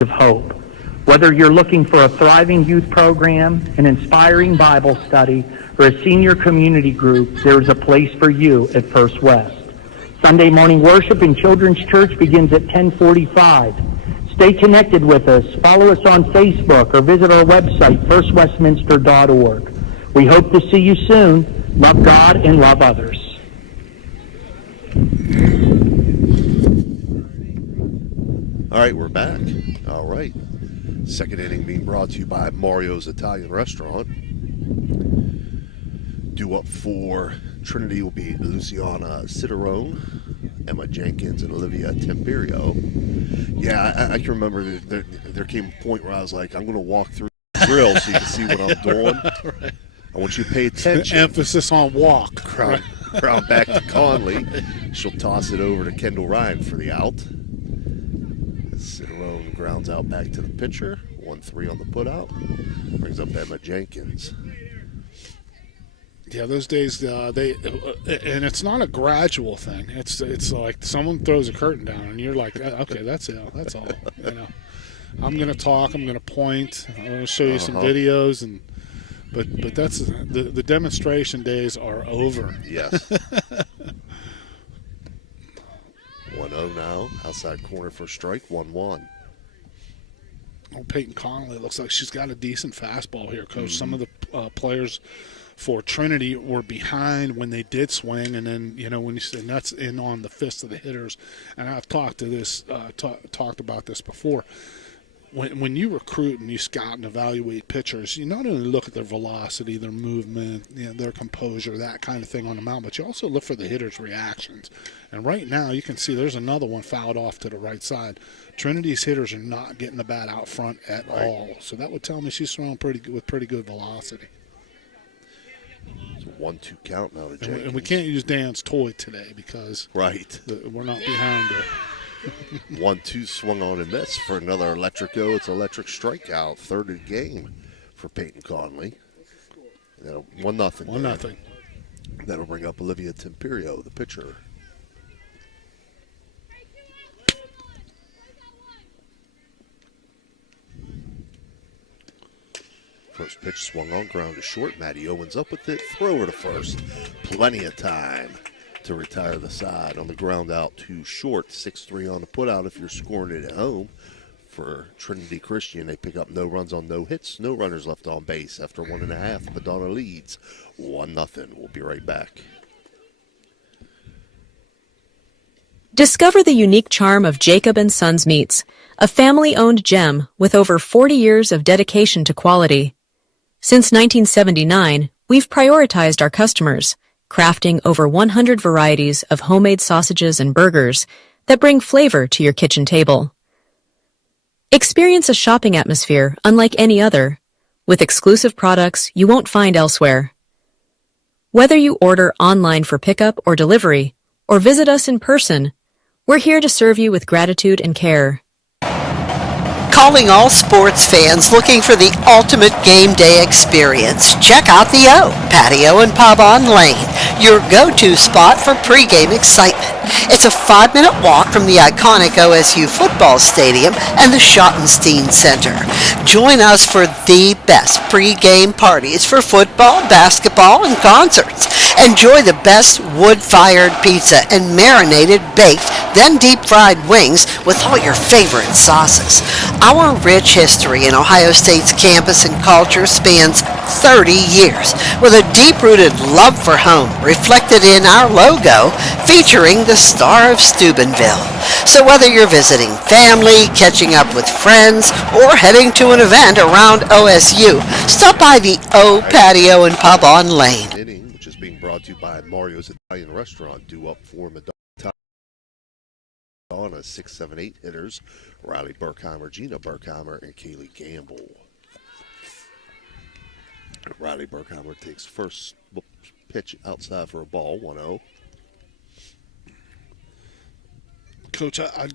of hope. Whether you're looking for a thriving youth program, an inspiring Bible study, or a senior community group, there's a place for you at First West. Sunday morning worship in Children's Church begins at 10:45. Stay connected with us. Follow us on Facebook or visit our website, firstwestminster.org. We hope to see you soon. Love God and love others. All right, we're back. All right. Second inning being brought to you by Mario's Italian Restaurant. Due up for Trinity will be Luciana Citarone, Emma Jenkins, and Olivia Temperio. Yeah, I can remember there came a point where I was like, I'm going to walk through the grill so you can see what I'm doing. Right. I want you to pay attention. Emphasis on walk. Crown back to Conley. She'll toss it over to Kendall Ryan for the out. Citarone grounds out back to the pitcher. 1-3 on the putout. Brings up Emma Jenkins. Yeah, those days and it's not a gradual thing. It's like someone throws a curtain down and you're like, okay, that's it. That's all. You know, I'm going to talk. I'm going to point. I'm going to show you some videos but that's the demonstration days are over. Yes. 1-0 now. Outside corner for strike. 1-1. Oh, Peyton Connolly looks like she's got a decent fastball here, Coach. Some of the players for Trinity were behind when they did swing, and then when you say that's in on the fist of the hitters. And I've talked about this before. When you recruit and you scout and evaluate pitchers, you not only look at their velocity, their movement, their composure, that kind of thing on the mound, but you also look for the hitter's reactions. And right now you can see there's another one fouled off to the right side. Trinity's hitters are not getting the bat out front at all. So that would tell me she's throwing with pretty good velocity. It's a 1-2 count now to Jenkins. And we can't use Dan's toy today because we're not behind her. 1-2 swung on and missed for another electric go. It's electric strikeout. Third of the game for Peyton Conley. 1-0. 1-0. That'll bring up Olivia Temperio, the pitcher. First pitch swung on, ground to short. Maddie Owens up with it. Throw her to first. Plenty of time to retire the side on the ground out to short. 6-3 on the putout if you're scoring it at home. For Trinity Christian, they pick up no runs on no hits, no runners left on base after 1.5. Madonna leads 1-0. We'll be right back. Discover the unique charm of Jacob & Sons Meats, a family-owned gem with over 40 years of dedication to quality. Since 1979, we've prioritized our customers, crafting over 100 varieties of homemade sausages and burgers that bring flavor to your kitchen table. Experience a shopping atmosphere unlike any other, with exclusive products you won't find elsewhere. Whether you order online for pickup or delivery, or visit us in person, we're here to serve you with gratitude and care. Calling all sports fans looking for the ultimate game day experience. Check out the O, Patio and Pub on Lane, your go-to spot for pregame excitement. It's a 5-minute walk from the iconic OSU football stadium and the Schottenstein Center. Join us for the best pregame parties for football, basketball, and concerts. Enjoy the best wood-fired pizza and marinated baked, then deep-fried wings with all your favorite sauces. Our rich history in Ohio State's campus and culture spans 30 years, with a deep-rooted love for home reflected in our logo featuring the Star of Steubenville. So whether you're visiting family, catching up with friends, or heading to an event around OSU, stop by the O Patio and Pub on Lane. Inning, which is being brought to you by Mario's Italian Restaurant, due up for Madonna. 6, 7, 8 hitters, Riley Burkheimer, Gina Burkheimer, and Kaylee Gamble. Riley Burkheimer takes first pitch outside for a ball, 1-0. Coach, I'm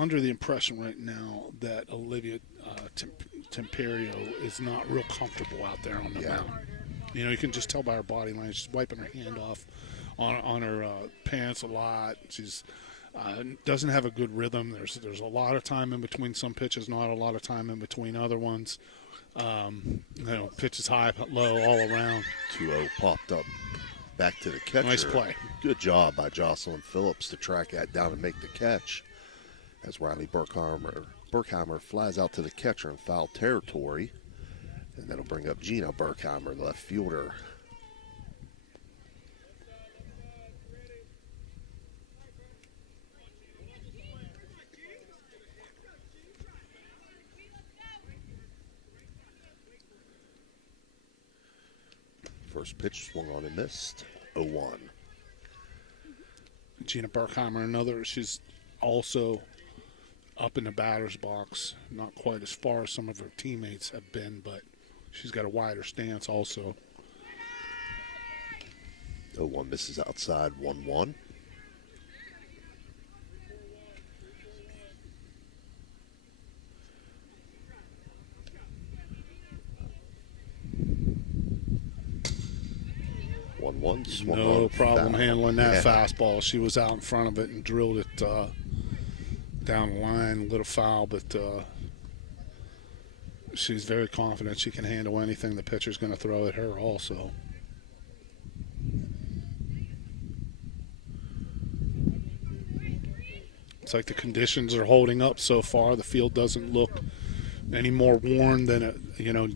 under the impression right now that Olivia Temperio is not real comfortable out there on the mound. You can just tell by her body language. She's wiping her hand off on her pants a lot. She's Doesn't have a good rhythm. There's a lot of time in between some pitches, not a lot of time in between other ones. Pitches high, low, all around. 2-0 popped up back to the catcher. Nice play. Good job by Jocelyn Phillips to track that down and make the catch. As Riley Burkheimer flies out to the catcher in foul territory. And that'll bring up Gina Burkheimer, the left fielder. First pitch swung on and missed. 0-1. Gina Burkheimer, she's also up in the batter's box. Not quite as far as some of her teammates have been, but she's got a wider stance also. 0-1 misses outside. 1-1. No problem handling that fastball. She was out in front of it and drilled it down the line, a little foul, but she's very confident she can handle anything the pitcher's going to throw at her also. It's like the conditions are holding up so far. The field doesn't look any more worn than it,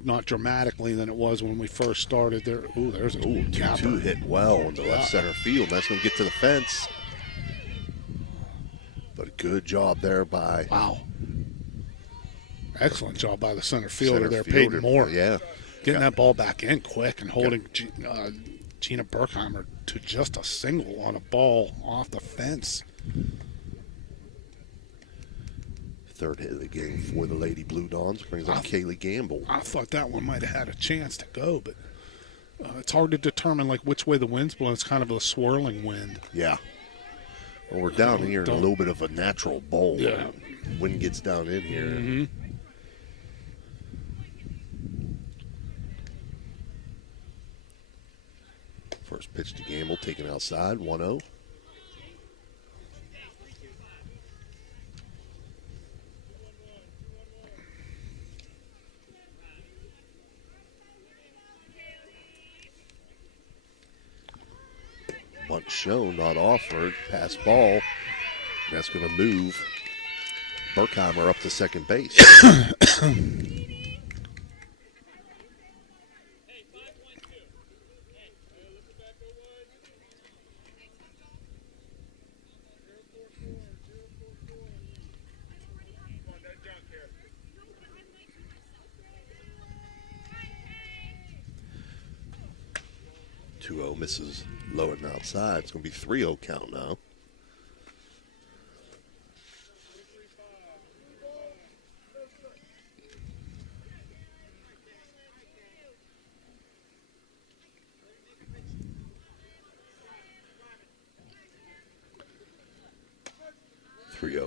not dramatically than it was when we first started. There's a 2-2 hit well in the left center field. That's going to get to the fence. But a good job there by. Wow. Excellent job by the center fielder there, Peyton Moore. Yeah. Getting that ball back in quick and holding Gina Burkheimer to just a single on a ball off the fence. Third hit of the game for the Lady Blue Dons brings up Kaylee Gamble. I thought that one might have had a chance to go, but it's hard to determine which way the wind's blowing. It's kind of a swirling wind. Yeah. Well, we're down here in a little bit of a natural bowl. Yeah. Wind gets down in here. Mm-hmm. First pitch to Gamble, taken outside, 1-0. Bunt shown, not offered. Pass ball. That's going to move Burkheimer up to second base. Misses low and outside. It's going to be 3-0 count now.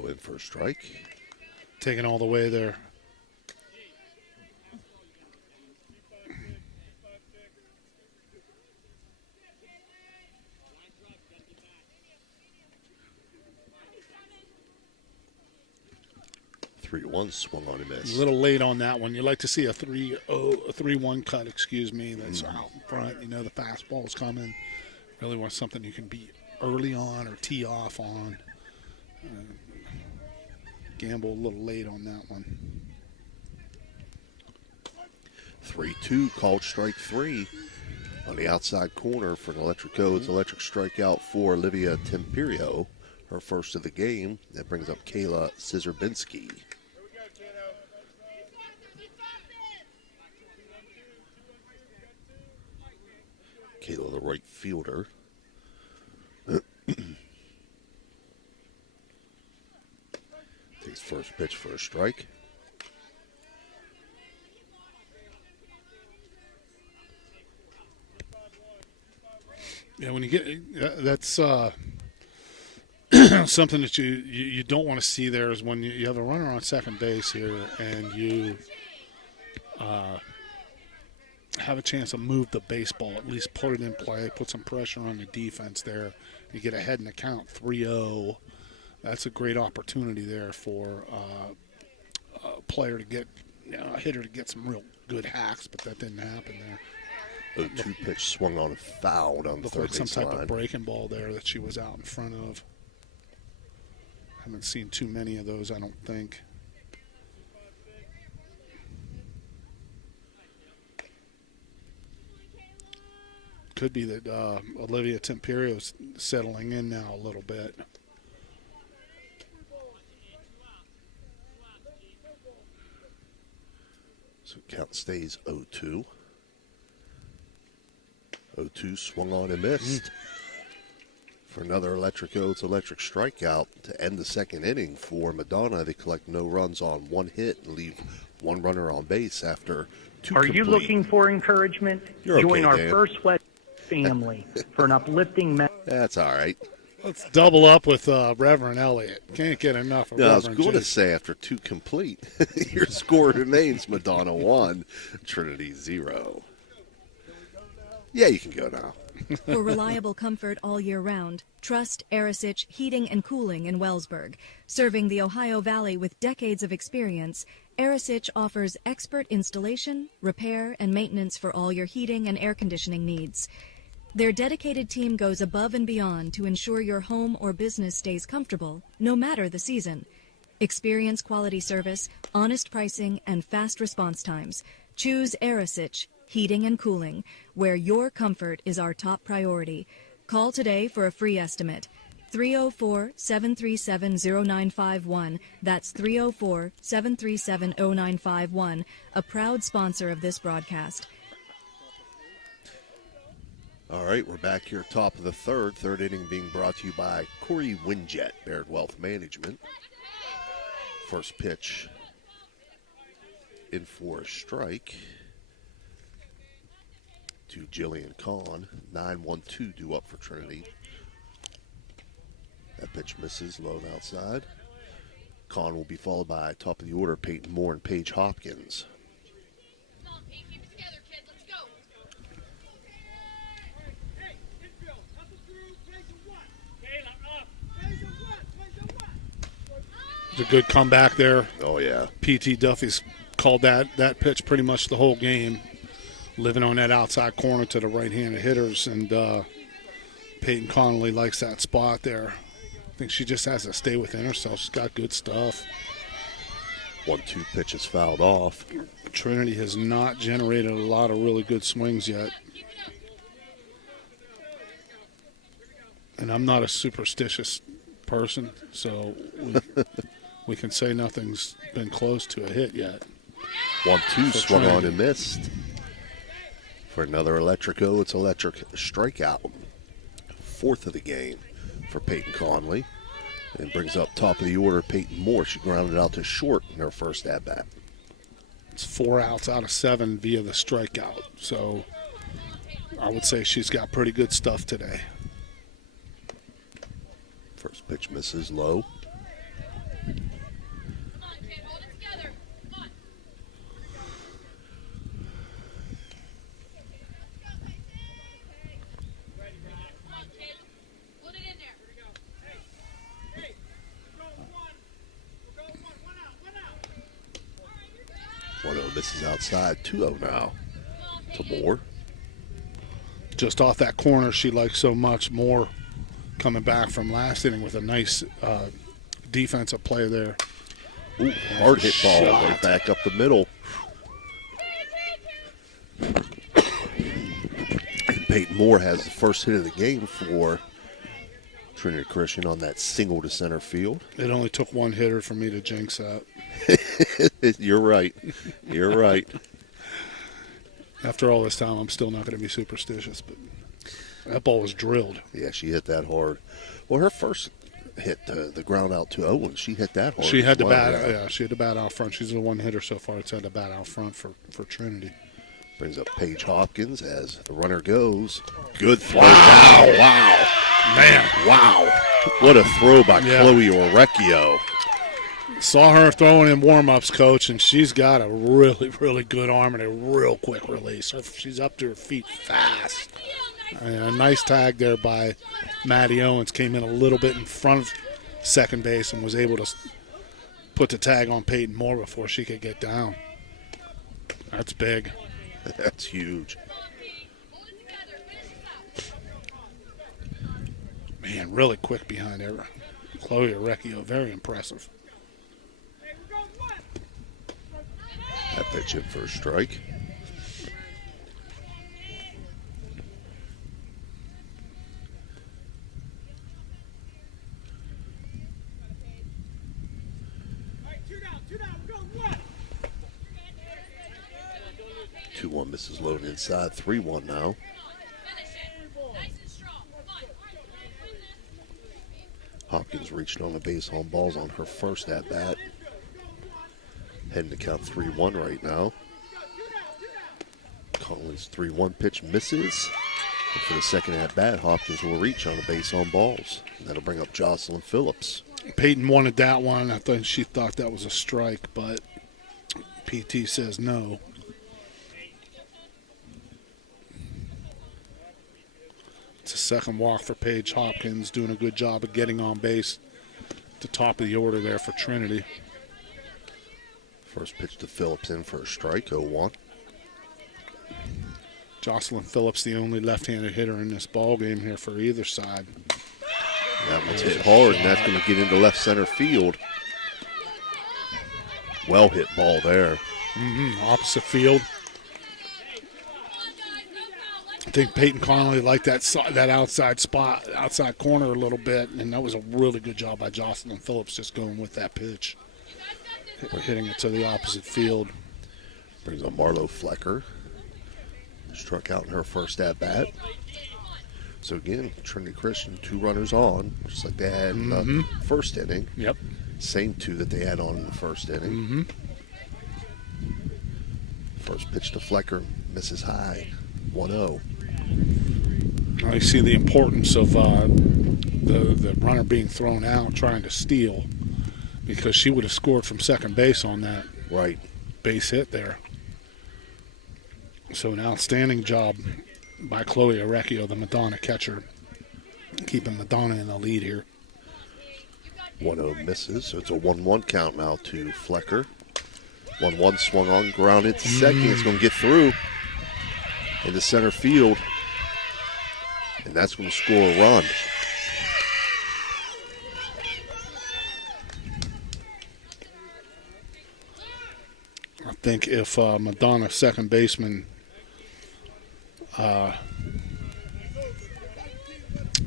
In for a strike. Taking all the way there. Swung on and missed. A little late on that one. You like to see a 3-1 cut, that's out in front. The fastball's coming. Really want something you can be early on or tee off on. Gamble a little late on that one. 3-2, called strike 3 on the outside corner for the Electric Codes. Electric strikeout for Olivia Temperio, her first of the game. That brings up Kayla Scissorbinski. Kayla, the right fielder. Takes first pitch for a strike. Yeah, when you get that's something that you don't want to see there is when you have a runner on second base here and you have a chance to move the baseball, at least put it in play, put some pressure on the defense there. You get ahead in the count 3-0. that's a great opportunity there for a player to get, a hitter to get some real good hacks, but that didn't happen there. 0-2 pitch swung on and fouled on the Looked third like some base type line. of breaking ball there that she was out in front of. Haven't seen too many of those, I don't think. Could be that Olivia Temperio's settling in now a little bit. So count stays 0-2. 0-2 swung on and missed. For another electric Oats electric strikeout to end the second inning for Madonna. They collect no runs on one hit and leave one runner on base after two Are complete. you looking for encouragement? You're Join okay, our Dan. First West family for an uplifting message. That's all right. Let's double up with Reverend Elliott. Can't get enough of No, I was Reverend going to J. say after two complete, your score remains Madonna 1, Trinity 0. Yeah, you can go now. For reliable comfort all year round, trust Arisich Heating and Cooling in Wellsburg. Serving the Ohio Valley with decades of experience, Arisich offers expert installation, repair, and maintenance for all your heating and air conditioning needs. Their dedicated team goes above and beyond to ensure your home or business stays comfortable, no matter the season. Experience quality service, honest pricing, and fast response times. Choose Arisich Heating and Cooling, where your comfort is our top priority. Call today for a free estimate. 304-737-0951. That's 304-737-0951. A proud sponsor of this broadcast. All right, we're back here, top of the third. Third inning being brought to you by Corey Winjet, Baird Wealth Management. First pitch in for a strike to Jillian Kahn. 9-1-2 due up for Trinity. That pitch misses, low and outside. Kahn will be followed by top of the order, Peyton Moore and Paige Hopkins. It's a good comeback there. Oh, yeah. P.T. Duffy's called that pitch pretty much the whole game, living on that outside corner to the right-handed hitters, and Peyton Connolly likes that spot there. I think she just has to stay within herself. She's got good stuff. 1-2 pitch is fouled off. Trinity has not generated a lot of really good swings yet. And I'm not a superstitious person, so we can say nothing's been close to a hit yet. 1-2 For swung on Trinity. and missed. For another electric it's electric strikeout. Fourth of the game for Peyton Conley. And brings up top of the order Peyton Moore. She grounded out to short in her first at-bat. It's 4 outs out of 7 via the strikeout. So I would say she's got pretty good stuff today. First pitch misses low. This is outside. 2-0 now to Moore. Just off that corner she likes so much. Moore coming back from last inning with a nice defensive play there. Ooh, hard hit ball Shot. right back up the middle. And Peyton Moore has the first hit of the game for Trinity Christian on that single to center field. It only took one hitter for me to jinx that. You're right. You're right. After all this time, I'm still not going to be superstitious, but that ball was drilled. Yeah, she hit that hard. Well, her first hit, the ground out to Owen, she hit that hard. She had as to well, bat. yeah. Yeah, she had to bat out front. She's the one hitter so far that's had to bat out front for Trinity. Brings up Paige Hopkins as the runner goes. Good throw. Wow. Wow. Man, Wow. What a throw by Yeah. Chloe Orecchio. saw her throwing in warm-ups, Coach, and she's got a really, really good arm and a real quick release. She's up to her feet fast. And a nice tag there by Maddie Owens. Came in a little bit in front second base and was able to put the tag on Peyton Moore before she could get down. That's big. That's huge. Man, really quick behind her. Chloe Orecchio, very impressive. That pitch in for a strike. Two one misses loaded inside. 3-1 now. Hopkins reaching on the base on balls on her first at bat. Heading to count 3-1 right now. Collins 3-1 pitch misses. And for the second at bat, Hopkins will reach on the base on balls. And that'll bring up Jocelyn Phillips. Peyton wanted that one. I think she thought that was a strike, but PT says no. It's a second walk for Paige Hopkins, doing a good job of getting on base at the top of the order there for Trinity. First pitch to Phillips in for a strike, 0-1. Jocelyn Phillips, the only left-handed hitter in this ball game here for either side. That one's hit hard, and that's going to get into left center field. Well hit ball there. Opposite field. I think Peyton Connolly liked that outside spot, outside corner a little bit, and that was a really good job by Jocelyn Phillips just going with that pitch. Hitting it to the opposite field. Brings up Marlo Flecker. Struck out in her first at-bat. So again, Trinity Christian, 2 runners on, just like they had in the first inning. Yep. Same 2 that they had on in the first inning. First pitch to Flecker, misses high, 1-0. Now you see the importance of the runner being thrown out, trying to steal, because she would have scored from second base on that base hit there. So an outstanding job by Chloe Orecchio, the Madonna catcher, keeping Madonna in the lead here. 1-0 misses, so it's a 1-1 count now to Flecker. 1-1 swung on, grounded to second. It's going to get through into center field, and that's going to score a run. I think if Madonna, second baseman,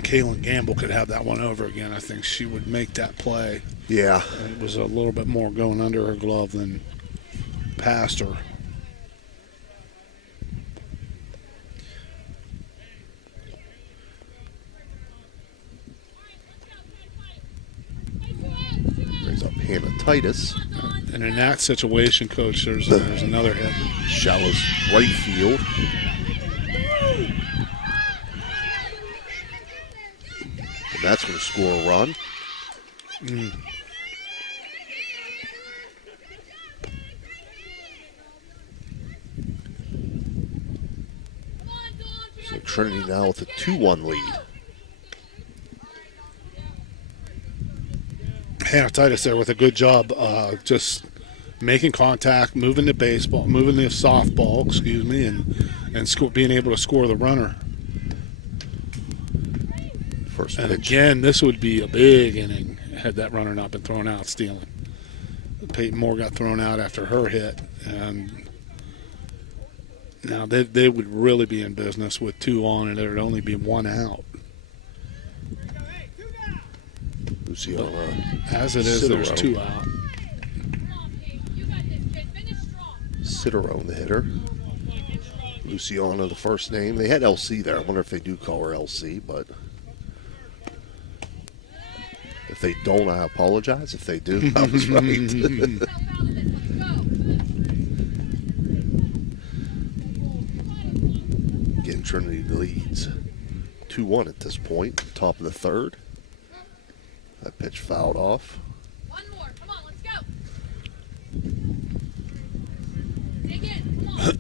Kaylin Gamble could have that one over again, I think she would make that play. Yeah. It was a little bit more going under her glove than past her. Brings up Hannah Titus. And in that situation, Coach, there's another hit. Shallows right field. And that's going to score a run. So Trinity now with a 2-1 lead. Hannah Titus there with a good job, just making contact, moving the baseball, moving the softball, and being able to score the runner. First And pitch. again, this would be a big inning had that runner not been thrown out stealing. Peyton Moore got thrown out after her hit, and now they would really be in business with 2 on, and there would only be 1 out. Luciana. As it is, there's 2 out. Citero, the hitter. Luciana, the first name. They had LC there. I wonder if they do call her LC, but if they don't, I apologize. If they do, I was right. Again, Trinity leads 2-1 at this point, top of the third. That pitch fouled off. One more. Come on, let's go. Dig in. Come on.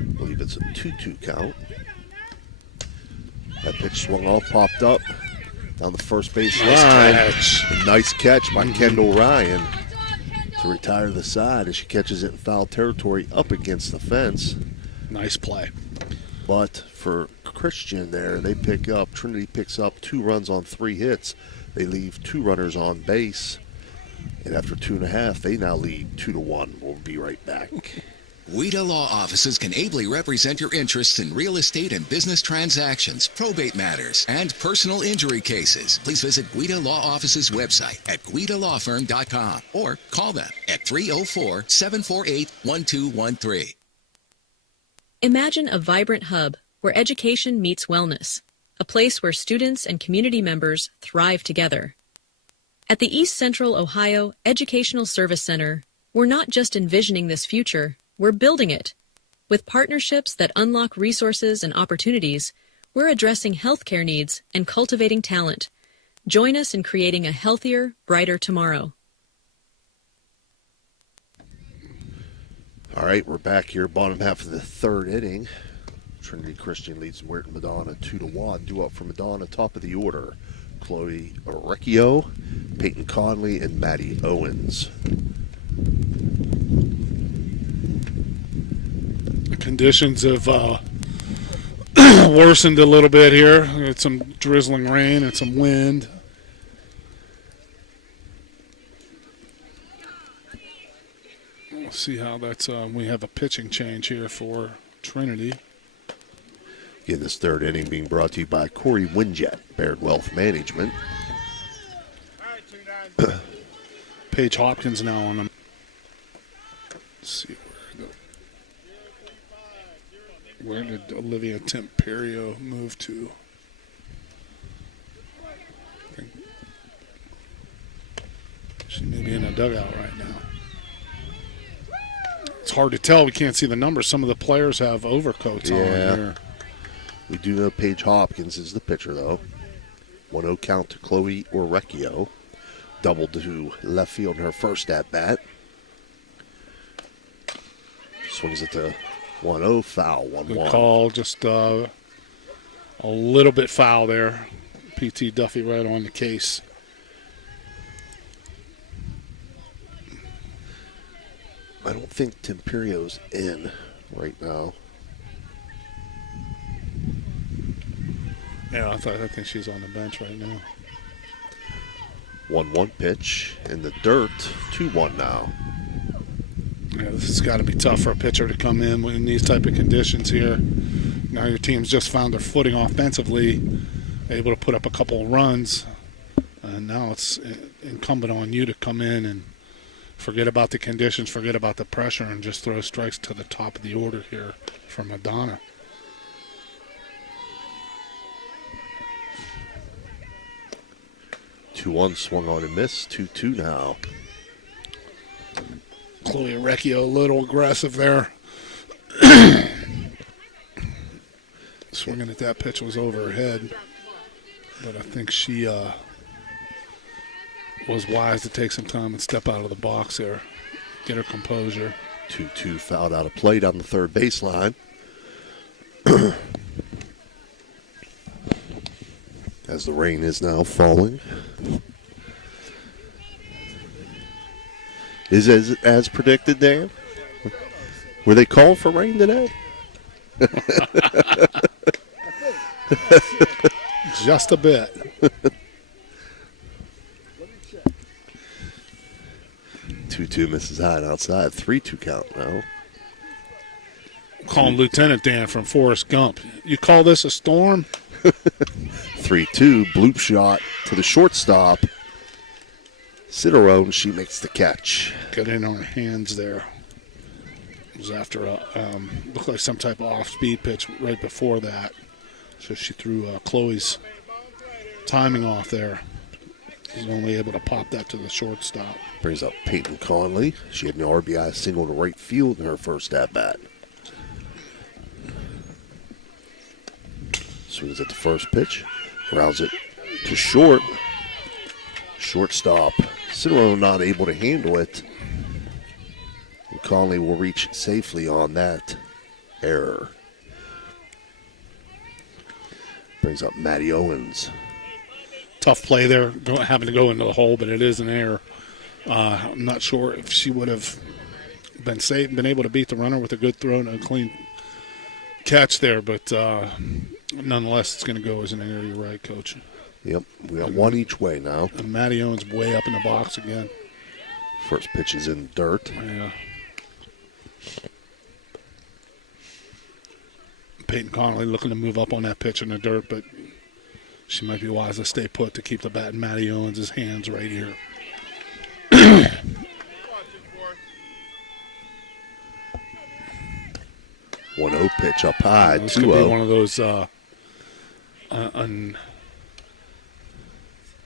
I believe it's a 2-2 count. That pitch swung off, popped up down the first base Nice line. catch. A nice catch by Kendall Ryan to retire the side as she catches it in foul territory up against the fence. Nice play. But for Christian there, Trinity picks up 2 runs on 3 hits. They leave 2 runners on base. And after 2.5, they now lead 2-1. We'll be right back. WIDA Law Offices can ably represent your interests in real estate and business transactions, probate matters, and personal injury cases. Please visit WIDA Law Offices' website at guidalawfirm.com or call them at 304-748-1213. Imagine a vibrant hub where education meets wellness, a place where students and community members thrive together. At the East Central Ohio Educational Service Center, we're not just envisioning this future, we're building it. With partnerships that unlock resources and opportunities, we're addressing healthcare needs and cultivating talent. Join us in creating a healthier, brighter tomorrow. All right, we're back here, bottom half of the 3rd inning. Trinity Christian leads Weirton Madonna 2-1. Due up for Madonna, top of the order. Chloe Orecchio, Peyton Conley, and Maddie Owens. The conditions have worsened a little bit here. We had some drizzling rain and some wind. We'll see how that's. We have a pitching change here for Trinity. Again, this 3rd inning being brought to you by Corey Winjet, Baird Wealth Management. Paige Hopkins now on them. Let's see where did Olivia Temperio move to? I think she may be in a dugout right now. It's hard to tell. We can't see the numbers. Some of the players have overcoats on here. We do know Paige Hopkins is the pitcher, though. 1-0 count to Chloe Orecchio. Doubled to left field in her first at-bat. Swings it to 1-0, foul, 1-1. Good call, just a little bit foul there. P.T. Duffy right on the case. I don't think Temperio's in right now. Yeah, I think she's on the bench right now. 1-1 pitch in the dirt, 2-1 now. Yeah, this has got to be tough for a pitcher to come in these type of conditions here. Now your team's just found their footing offensively, able to put up a couple of runs, and now it's incumbent on you to come in and forget about the conditions, forget about the pressure, and just throw strikes to the top of the order here for Madonna. 2-1 swung on and missed. 2-2 now. Chloe Orecchio a little aggressive there. Swinging at that pitch was over her head. But I think she was wise to take some time and step out of the box there. Get her composure. 2-2 fouled out of play down the third baseline. As the rain is now falling. Is as predicted, Dan? Were they calling for rain today? Just a bit. 2-2 misses high outside. 3-2 count now. Calling Lieutenant Dan from Forrest Gump. You call this a storm? 3-2, bloop shot to the shortstop. Ciderone, she makes the catch. Got in on her hands there. It was after looked like some type of off-speed pitch right before that. So she threw Chloe's timing off there. She's only able to pop that to the shortstop. Brings up Peyton Conley. She had an RBI single to right field in her first at-bat. Swings at the first pitch. Grounds it to short. Shortstop. Ciderone not able to handle it. And Conley will reach safely on that error. Brings up Maddie Owens. Tough play there, having to go into the hole, but it is an error. I'm not sure if she would have been able to beat the runner with a good throw and a clean catch there, but nonetheless, it's going to go as an error. You're right, Coach. Yep, we got one each way now. And Maddie Owens way up in the box again. First pitch is in dirt. Yeah. Peyton Connolly looking to move up on that pitch in the dirt, but she might be wise to stay put to keep the bat in Maddie Owens' hands right here. 1-0 pitch up high, 2-0. This could be one of those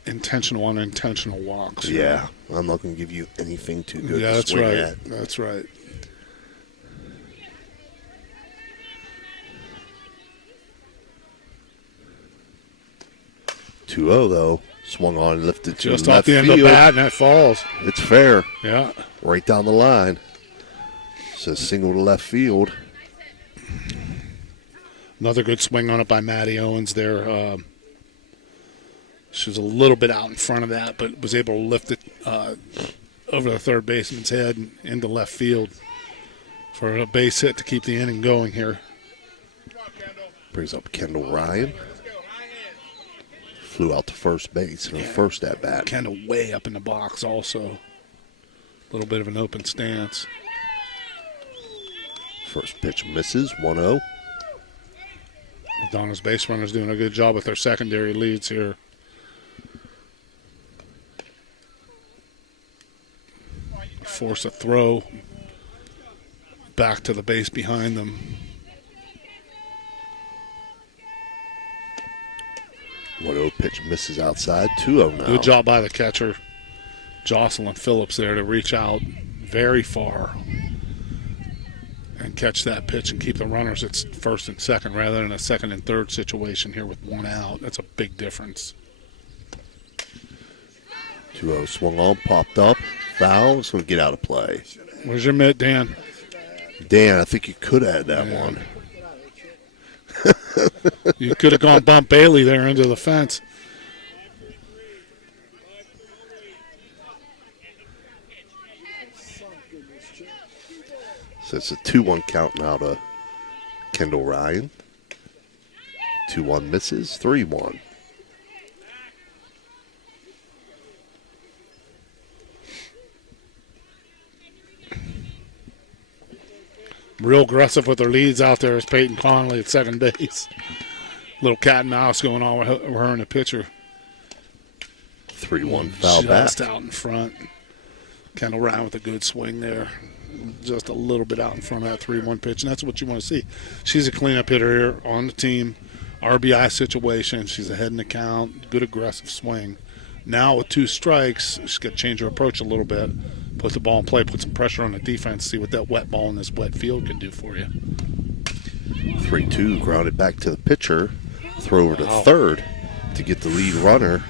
unintentional walks. Yeah, I'm not going to give you anything too good Yeah, to that's swing right. at. That's right. Though, swung on, lifted to Just left off the end field. of the bat, and that falls. It's fair. Yeah. Right down the line. Says single to left field. Another good swing on it by Maddie Owens there. She was a little bit out in front of that, but was able to lift it over the third baseman's head and into left field for a base hit to keep the inning going here. Brings up Kendall Ryan. Flew out to first base in her first at bat. Kind of way up in the box also. A little bit of an open stance. First pitch misses, 1-0. Madonna's base runner's doing a good job with their secondary leads here. Force a throw back to the base behind them. 1-0 pitch misses outside, 2-0 now. Good job by the catcher, Jocelyn Phillips, there to reach out very far and catch that pitch and keep the runners at first and second rather than a second and third situation here with one out. That's a big difference. 2-0 swung on, popped up, foul. It's going to get out of play. Where's your mitt, Dan? Dan, I think you could have had that one. You could have gone bump Bailey there into the fence. So it's a 2-1 count now to Kendall Ryan. 2-1 misses, 3-1. Real aggressive with her leads out there is Peyton Connolly at second base. Little cat and mouse going on with her and the pitcher. 3-1 foul back. Just out in front. Kendall Ryan with a good swing there. Just a little bit out in front of that 3-1 pitch, and that's what you want to see. She's a cleanup hitter here on the team. RBI situation. She's ahead in the count. Good aggressive swing. Now with 2 strikes, she's got to change her approach a little bit. Put the ball in play, put some pressure on the defense, see what that wet ball in this wet field can do for you. 3-2, grounded back to the pitcher. Throw over to third to get the lead runner.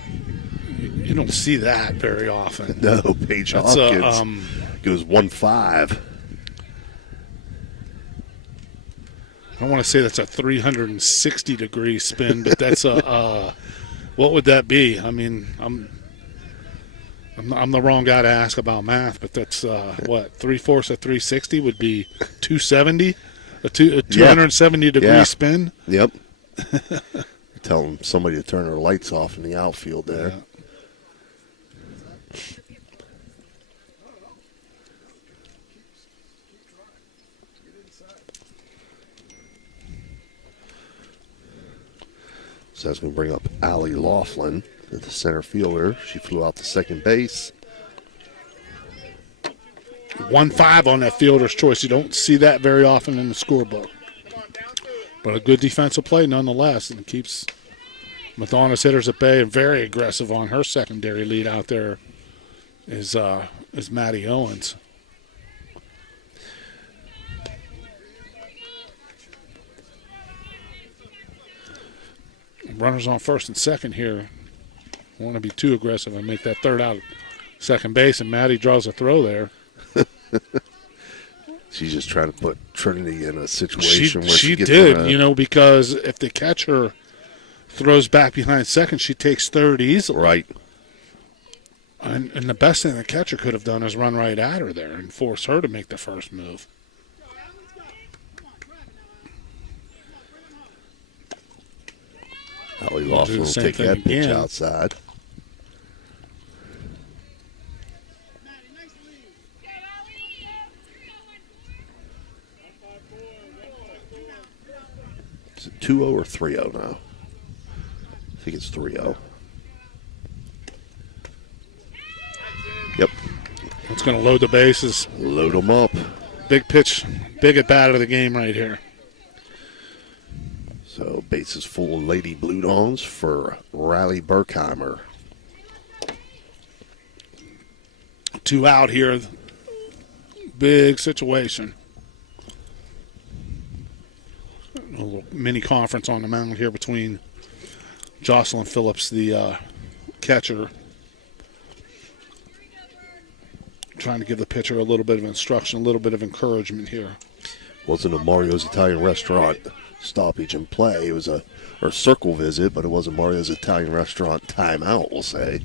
You don't see that very often. No, Paige Hawkins goes 1-5. I don't want to say that's a 360-degree spin, but that's a what would that be? I mean, I'm the wrong guy to ask about math, but that's what 3/4 of 360 would be 270, a 270-degree spin. Yep. Telling somebody to turn their lights off in the outfield there. Yeah. So that's going to bring up Allie Laughlin, the center fielder. She flew out to second base. 1-5 on that fielder's choice. You don't see that very often in the scorebook. But a good defensive play nonetheless, and it keeps Madonna's hitters at bay and very aggressive on her secondary lead out there is Maddie Owens. Runners on first and second here. Don't want to be too aggressive and make that third out at second base, and Maddie draws a throw there. She's just trying to put Trinity in a situation where she gets did, because if they catch her throws back behind second, she takes third easily. Right. And the best thing the catcher could have done is run right at her there and force her to make the first move. Allie Laughlin will same take thing that pitch again. outside. Is it 2-0 or 3-0 now? I think it's 3-0. Yep. It's going to load the bases. Load them up. Big pitch, big at bat of the game right here. So bases full of Lady Blue Dawns for Riley Berkheimer. 2 out here. Big situation. A little mini conference on the mound here between Jocelyn Phillips, the catcher, trying to give the pitcher a little bit of instruction, a little bit of encouragement here. Wasn't a Mario's Italian Restaurant stoppage in play. It was a circle visit, but it wasn't Mario's Italian Restaurant timeout, we'll say.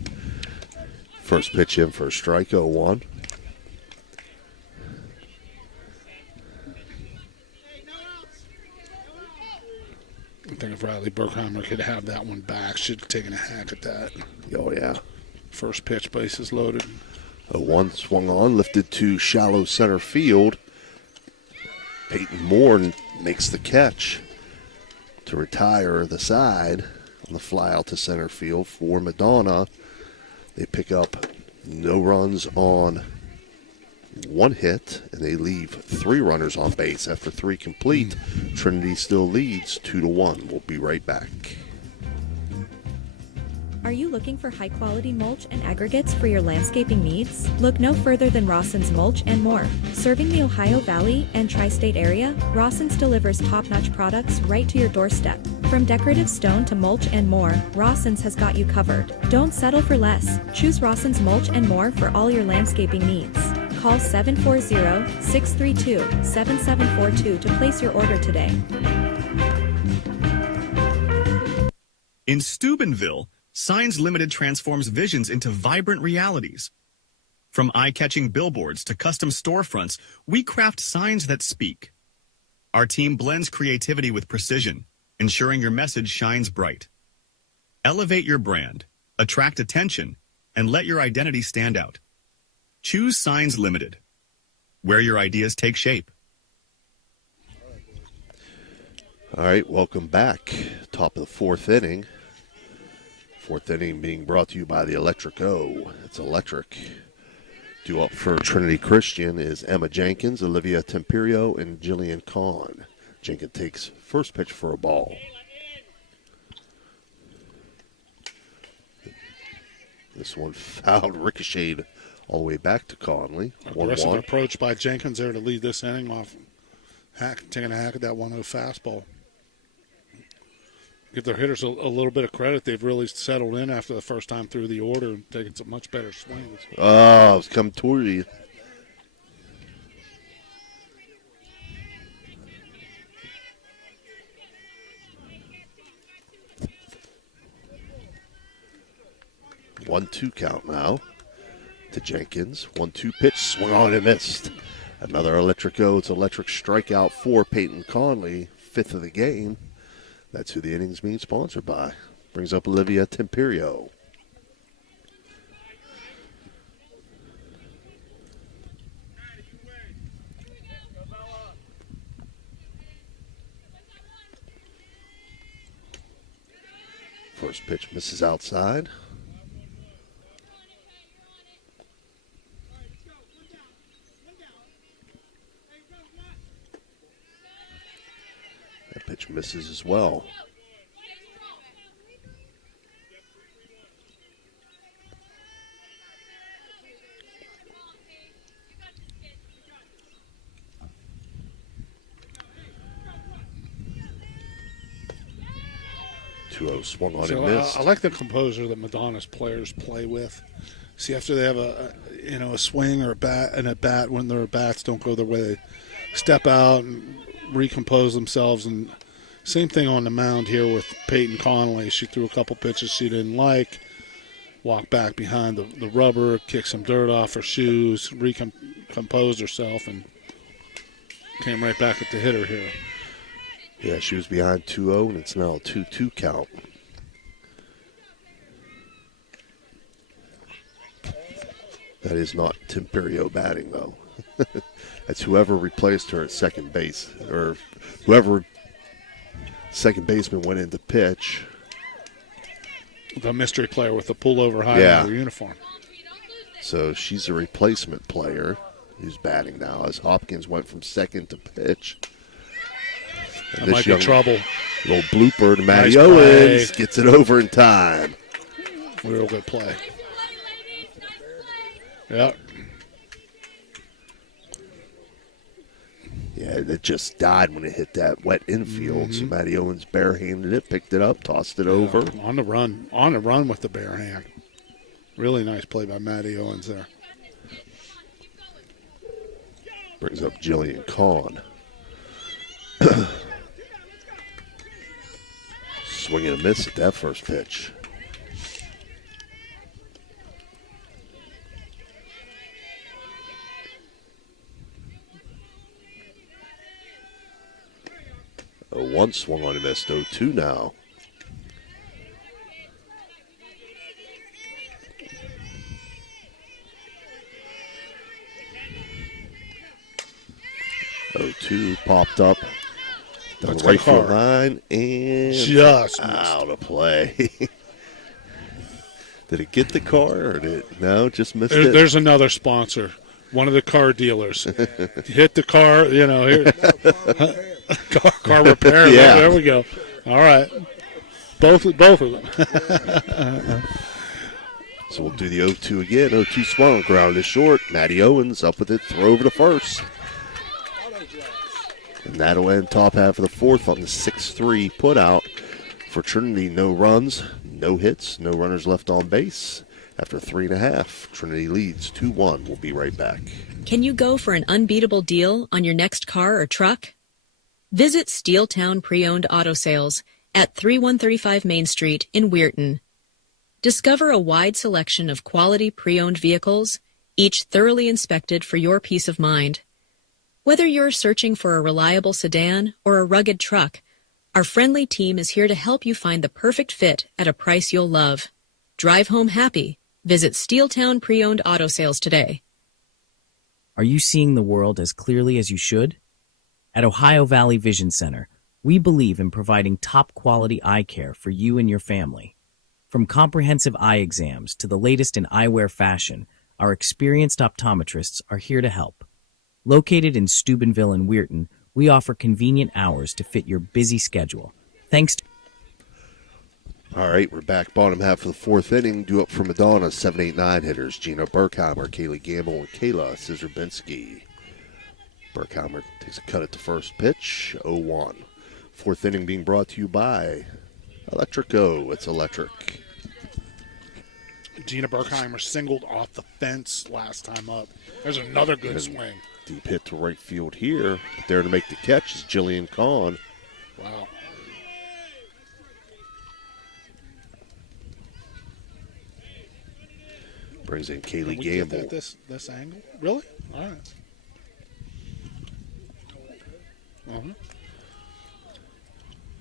First pitch in for a strike, 0-1. I think if Riley Berkheimer could have that one back, should have taken a hack at that. Oh, yeah. First pitch, bases loaded. 0-1 swung on, lifted to shallow center field. Peyton Moore makes the catch to retire the side on the fly out to center field for Madonna. They pick up no runs on 1 hit, and they leave 3 runners on base after 3 complete. Trinity still leads 2-1. We'll be right back. Are you looking for high-quality mulch and aggregates for your landscaping needs? Look no further than Rawson's Mulch and More. Serving the Ohio Valley and Tri-State area, Rawson's delivers top-notch products right to your doorstep. From decorative stone to mulch and more, Rawson's has got you covered. Don't settle for less. Choose Rawson's Mulch and More for all your landscaping needs. Call 740-632-7742 to place your order today. In Steubenville, Signs Limited transforms visions into vibrant realities. From eye-catching billboards to custom storefronts, we craft signs that speak. Our team blends creativity with precision, ensuring your message shines bright. Elevate your brand, attract attention, and let your identity stand out. Choose Signs Limited, where your ideas take shape. All right, welcome back. Top of the 4th inning. 4th inning being brought to you by the Electric O. It's electric. Due up for Trinity Christian is Emma Jenkins, Olivia Temperio, and Jillian Kahn. Jenkins takes first pitch for a ball. This one fouled, ricocheted all the way back to Conley. Aggressive approach by Jenkins there to lead this inning off. Taking a hack at that 1-0 fastball. Give their hitters a little bit of credit. They've really settled in after the first time through the order and taken some much better swings. Oh, it's come toward you. One-two count now to Jenkins. 1-2 pitch, swung on and missed. Another electric O. It's electric strikeout for Peyton Conley, 5th of the game. That's who the inning's being sponsored by. Brings up Olivia Temperio. First pitch misses outside. That pitch misses as well. Swung on and missed. I like the composure that Madonna's players play with. See, after they have a swing or a bat, when their bats don't go their way, they step out and recompose themselves and Same thing on the mound here with Peyton Connolly. She threw a couple pitches she didn't like, walked back behind the rubber, kicked some dirt off her shoes, recomposed herself, and came right back at the hitter here. Yeah, she was behind 2-0, and it's now a 2-2 count. That is not Timperio batting, though. That's whoever replaced her at second base, or whoever second baseman went into pitch. The mystery player with the pullover Highlander uniform. So she's a replacement player who's batting now as Hopkins went from second to pitch. That might be trouble. Little blooper to Matty Nice Owens. play. Gets it over in time. Real good play. Yep. Yeah, it just died when it hit that wet infield. So Matty Owens barehanded it, picked it up, tossed it over. On the run with the bare hand. Really nice play by Matty Owens there. Brings up Jillian Kahn. Swing and a miss at that first pitch. Oh, 1 swung on and missed. 0-2 now. Oh, 2 popped up down the right field line and just out of play. Did it get the car or did it? No, just missed it. There's another sponsor, one of the car dealers. Hit the car, here. car repair. Yeah. There we go. All right. Both of them. So we'll do the 0-2 again. 0-2 swung, ground is short. Matty Owens up with it, throw over to first. And that'll end top half of the fourth on the 6-3 put out for Trinity. No runs, no hits, no runners left on base. After 3.5, Trinity leads 2-1. We'll be right back. Can you go for an unbeatable deal on your next car or truck? Visit Steeltown Pre-Owned Auto Sales at 3135 Main Street in Weirton. Discover a wide selection of quality pre-owned vehicles, each thoroughly inspected for your peace of mind. Whether you're searching for a reliable sedan or a rugged truck, our friendly team is here to help you find the perfect fit at a price you'll love. Drive home happy. Visit Steeltown Pre-Owned Auto Sales today. Are you seeing the world as clearly as you should? At Ohio Valley Vision Center, we believe in providing top-quality eye care for you and your family. From comprehensive eye exams to the latest in eyewear fashion, our experienced optometrists are here to help. Located in Steubenville and Weirton, we offer convenient hours to fit your busy schedule. Thanks to All right, we're back bottom half of the fourth inning. Due up for Madonna, 7-8-9 hitters. Gina Berkheimer, Kaylee Gamble, and Kayla Scissorbinsky. Berkheimer takes a cut at the first pitch, 0-1. Fourth inning being brought to you by Electrico. It's electric. Gina Berkheimer singled off the fence last time up. There's another good swing. Deep hit to right field here. But there to make the catch is Jillian Kahn. Wow. Brings in Kaylee Can we Gamble. get that this angle? Really? All right.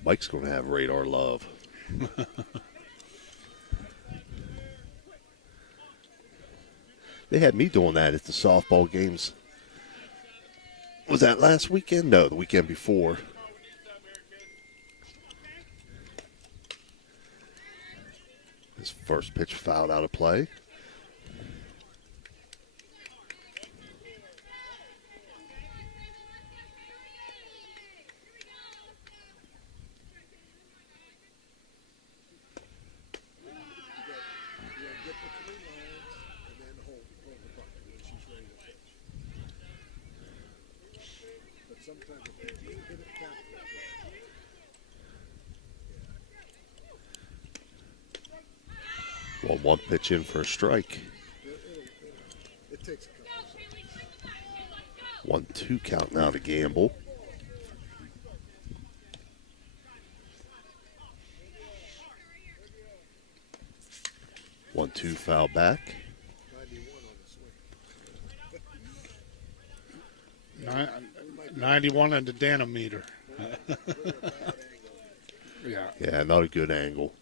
Mike's going to have radar love. They had me doing that at the softball games. Was that last weekend? No, the weekend before. His first pitch fouled out of play. One pitch in for a strike. 1-2 count now to Gamble. 1-2 foul back. 91 on the danometer. Yeah. Yeah, not a good angle.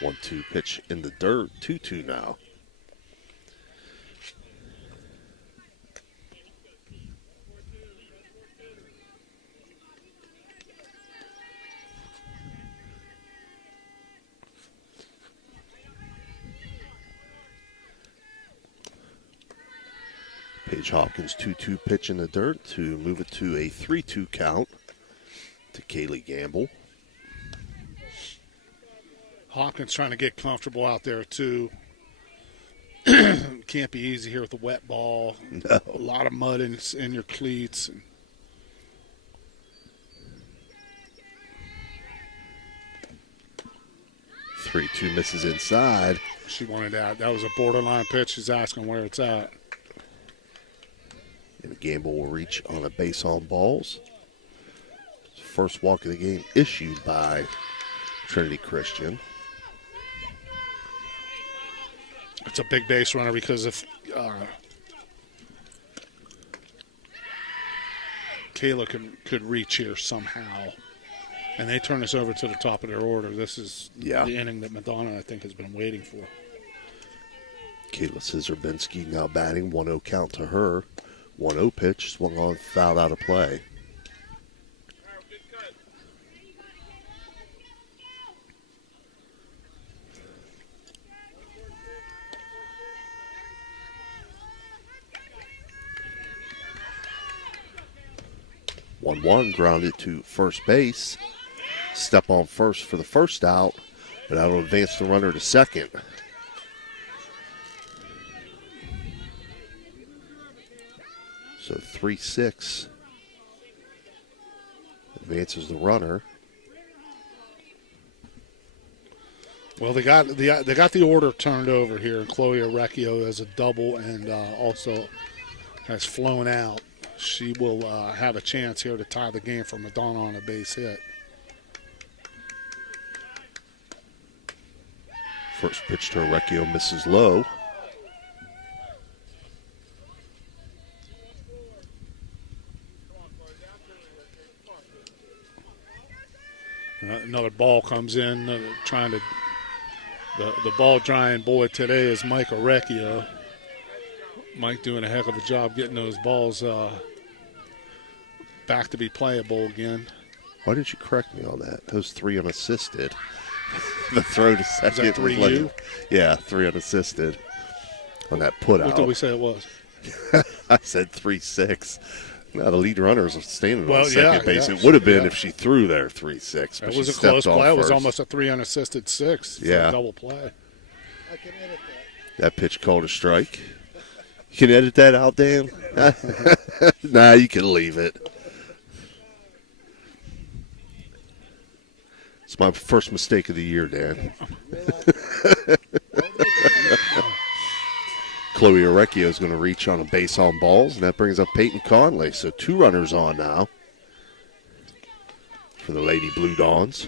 One-two pitch in the dirt. 2-2 now. Paige Hopkins 2-2 pitch in the dirt to move it to a 3-2 count to Kaylee Gamble. Hopkins trying to get comfortable out there, too. Can't be easy here with the wet ball. No. A lot of mud in your cleats. 3-2 misses inside. She wanted that. That was a borderline pitch. She's asking where it's at. And Gamble will reach on a base on balls. First walk of the game issued by Trinity Christian. It's a big base runner because if Kayla could reach here somehow, and they turn this over to the top of their order, this is the inning that Madonna, I think, has been waiting for. Kayla Scissorbinski now batting. 1-0 count to her. 1-0 pitch, swung on, fouled out of play. One grounded to first base. Step on first for the first out, but that'll advance the runner to second. So 3-6 advances the runner. Well, they got the order turned over here, and Chloe Orecchio has a double and also has flown out. She will have a chance here to tie the game for Madonna on a base hit. First pitch to Orecchio misses low. Another ball comes in, trying to. The ball drying boy today is Mike Orecchio. Mike doing a heck of a job getting those balls back to be playable again. Why didn't you correct me on that? Those 3 unassisted. The throw to second. Is that 3U? Yeah, 3 unassisted on that put out. What did we say it was? I said 3-6. Now the lead runners are standing on second base. Yeah, it would have been if she threw there 3-6. It was a close play. It was almost a 3 unassisted 6. Yeah. A double play. I can edit that pitch called a strike. You can edit that out, Dan? Nah, you can leave it. It's my first mistake of the year, Dan. Chloe Orecchio is going to reach on a base on balls, and that brings up Peyton Conley. So 2 runners on now for the Lady Blue Dawns.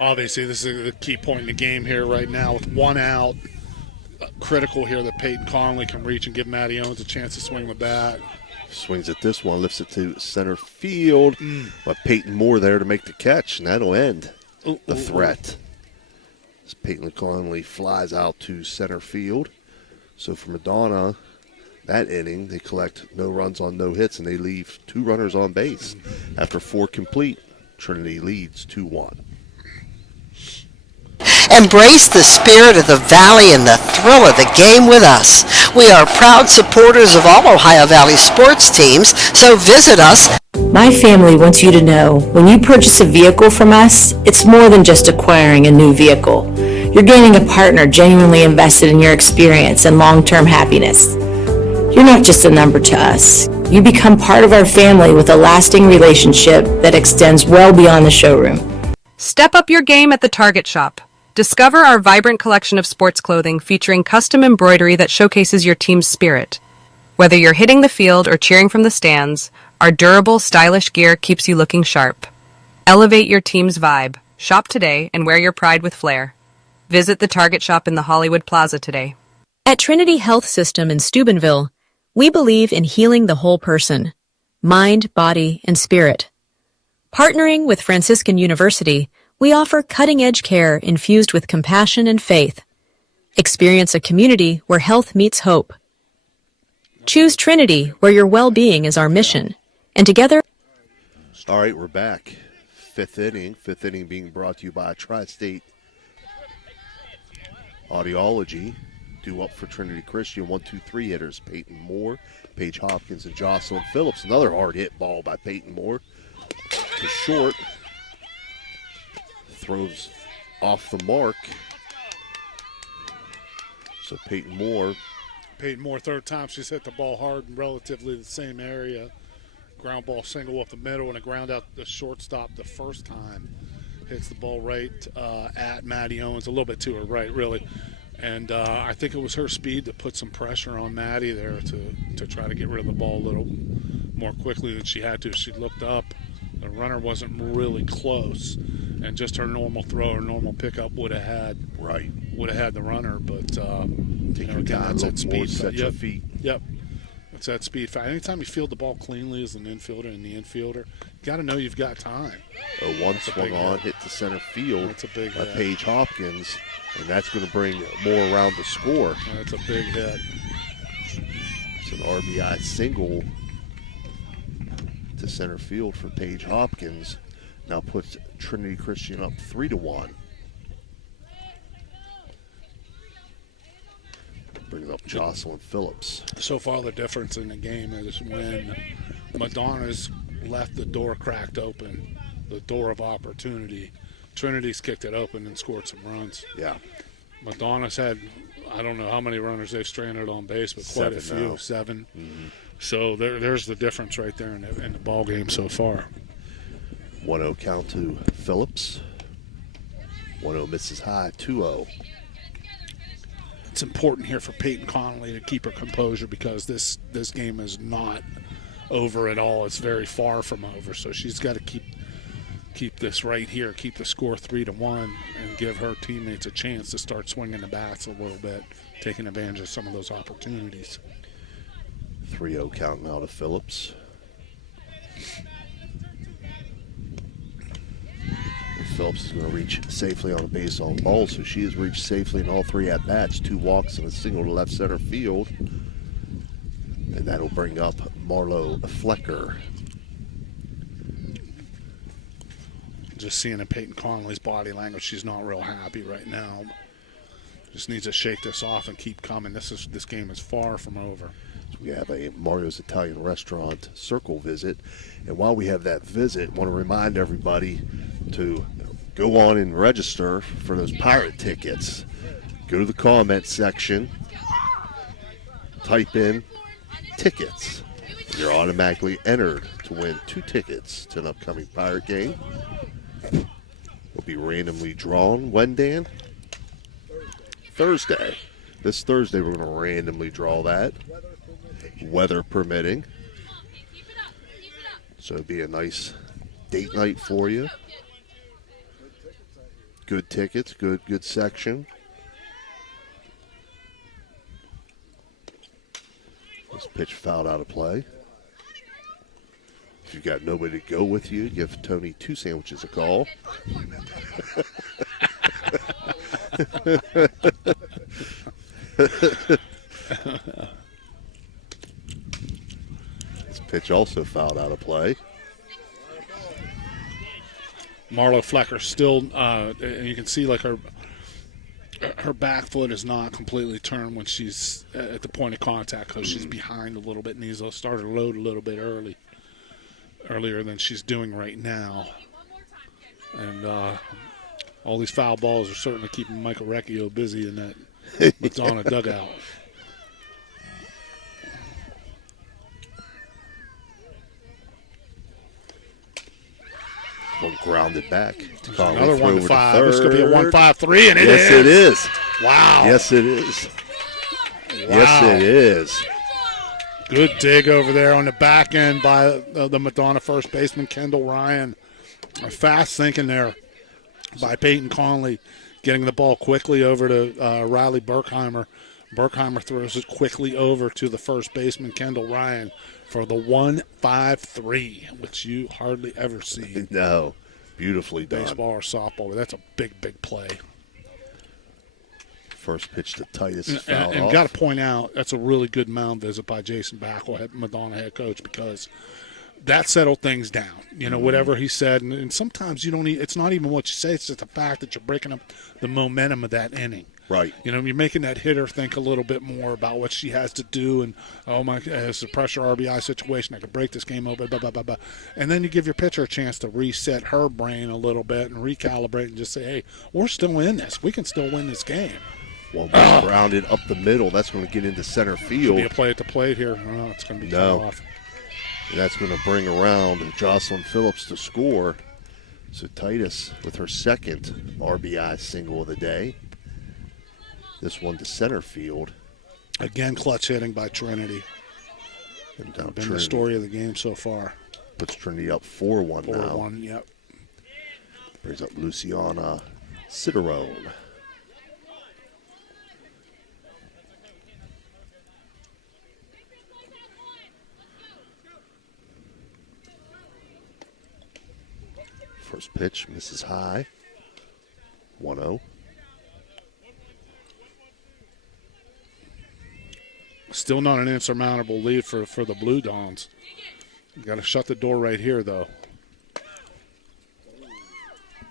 Obviously, this is the key point in the game here right now with 1 out. Critical here that Peyton Conley can reach and give Maddie Owens a chance to swing the bat. Swings at this one, lifts it to center field, but Peyton Moore there to make the catch, and that'll end the threat. As Peyton Conley flies out to center field. So for Madonna, that inning, they collect no runs on no hits, and they leave 2 runners on base. After 4 complete, Trinity leads 2-1. Embrace the spirit of the Valley and the thrill of the game with us. We are proud supporters of all Ohio Valley sports teams, so visit us. My family wants you to know, when you purchase a vehicle from us, it's more than just acquiring a new vehicle. You're gaining a partner genuinely invested in your experience and long-term happiness. You're not just a number to us. You become part of our family with a lasting relationship that extends well beyond the showroom. Step up your game at the Target Shop. Discover our vibrant collection of sports clothing featuring custom embroidery that showcases your team's spirit. Whether you're hitting the field or cheering from the stands, our durable, stylish gear keeps you looking sharp. Elevate your team's vibe. Shop today and wear your pride with flair. Visit the Target shop in the Hollywood Plaza today. At Trinity Health System in Steubenville, we believe in healing the whole person, mind, body, and spirit. Partnering with Franciscan University, we offer cutting-edge care infused with compassion and faith. Experience a community where health meets hope. Choose Trinity, where your well-being is our mission. And together... All right, we're back. Fifth inning being brought to you by Tri-State Audiology. Due up for Trinity Christian, 1-2-3 hitters, Peyton Moore, Paige Hopkins, and Jocelyn Phillips. Another hard hit ball by Peyton Moore to short. Throws off the mark. So Peyton Moore, third time she's hit the ball hard in relatively the same area. Ground ball single up the middle and a ground out the shortstop the first time. Hits the ball right at Maddie Owens, a little bit to her right, really. And I think it was her speed that put some pressure on Maddie there to try to get rid of the ball a little more quickly than she had to. She looked up. The runner wasn't really close. And just her normal throw, her normal pickup would have had the runner. But, again, that's that speed. Feet. Yep. It's that speed factor. Anytime you field the ball cleanly as an infielder and the infielder, you got to know you've got time. A one swung on, hit to center field. That's a big hit. Paige Hopkins, and that's going to bring more around the score. That's a big hit. It's an RBI single to center field for Paige Hopkins. Now puts Trinity Christian up 3-1. Brings up Jocelyn Phillips. So far, the difference in the game is when Madonna's left the door cracked open, the door of opportunity. Trinity's kicked it open and scored some runs. Yeah. Madonna's had, I don't know how many runners they've stranded on base, but quite a few. Now. 7. Mm-hmm. So there's the difference right there in the ball game so far. 1-0 count to Phillips. 1-0 misses high, 2-0. It's important here for Peyton Connolly to keep her composure because this game is not over at all. It's very far from over. So she's got to keep this right here, keep the score 3-1, and give her teammates a chance to start swinging the bats a little bit, taking advantage of some of those opportunities. 3-0 count now to Phillips. Phillips is going to reach safely on a base on ball, so she has reached safely in all 3 at-bats, 2 walks and a single to left center field. And that'll bring up Marlo Flecker. Just seeing in Peyton Connolly's body language, she's not real happy right now. Just needs to shake this off and keep coming. This game is far from over. So we have a Mario's Italian Restaurant circle visit. And while we have that visit, I want to remind everybody to go on and register for those pirate tickets. Go to the comment section, type in tickets. You're automatically entered to win 2 tickets to an upcoming pirate game. Will be randomly drawn when, Dan? Thursday. This Thursday we're going to randomly draw that, weather permitting. So it'll be a nice date night for you. Good tickets, good section. This pitch fouled out of play. If you've got nobody to go with you, give Tony 2 sandwiches a call. This pitch also fouled out of play. Marlo Flecker still, and you can see like her back foot is not completely turned when she's at the point of contact because she's behind a little bit, needs to start her load a little bit earlier than she's doing right now. And all these foul balls are certainly keeping Michael Recchio busy in that Madonna dugout. One grounded back. Another 1-5. This could be a 1-5-3, and it is. Yes, it is. Wow. Yes, it is. Wow. Yes, it is. Good dig over there on the back end by the Madonna first baseman, Kendall Ryan. Fast thinking there by Peyton Conley, getting the ball quickly over to Riley Burkheimer. Burkheimer throws it quickly over to the first baseman, Kendall Ryan, for the 1-5-3, which you hardly ever see. No, beautifully done. Baseball or softball, but that's a big, big play. First pitch to Titus is fouled and off. got to point out, that's a really good mound visit by Jason Backel, Madonna head coach, because that settled things down. You know, whatever he said, and sometimes you don't. It's not even what you say; it's just the fact that you're breaking up the momentum of that inning. Right. You know, you're making that hitter think a little bit more about what she has to do, and it's a pressure RBI situation. I could break this game open, blah blah blah blah. And then you give your pitcher a chance to reset her brain a little bit and recalibrate, and just say, "Hey, we're still in this. We can still win this game." One ball grounded up the middle. That's going to get into center field. Could be a play at the plate here. Oh, it's going to be cut off. And that's going to bring around Jocelyn Phillips to score. So Titus with her second RBI single of the day. This one to center field. Again, clutch hitting by Trinity. And now Been Trinity the story of the game so far. puts Trinity up 4-1 now. 4-1, yep. Brings up Luciana Ciderone. First pitch misses high. 1-0. Still not an insurmountable lead for the Blue Dons. Got to shut the door right here, though.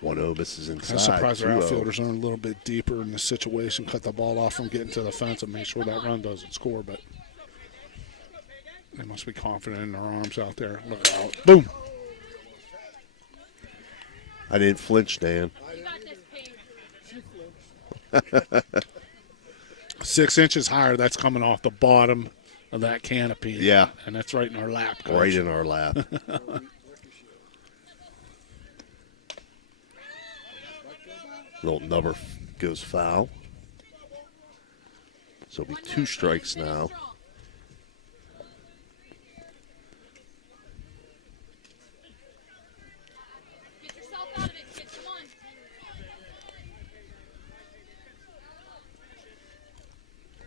1-0 misses inside. I'm surprised our 2-0. outfielders are a little bit deeper in this situation. Cut the ball off from getting to the fence and make sure that run doesn't score. But they must be confident in their arms out there. Look out. Boom. I didn't flinch, Dan. 6 inches higher, that's coming off the bottom of that canopy. Yeah. And that's right in our lap, Coach. Right in our lap. Little number goes foul. So it'll be 2 strikes now. Get yourself out of it, kid. Come on.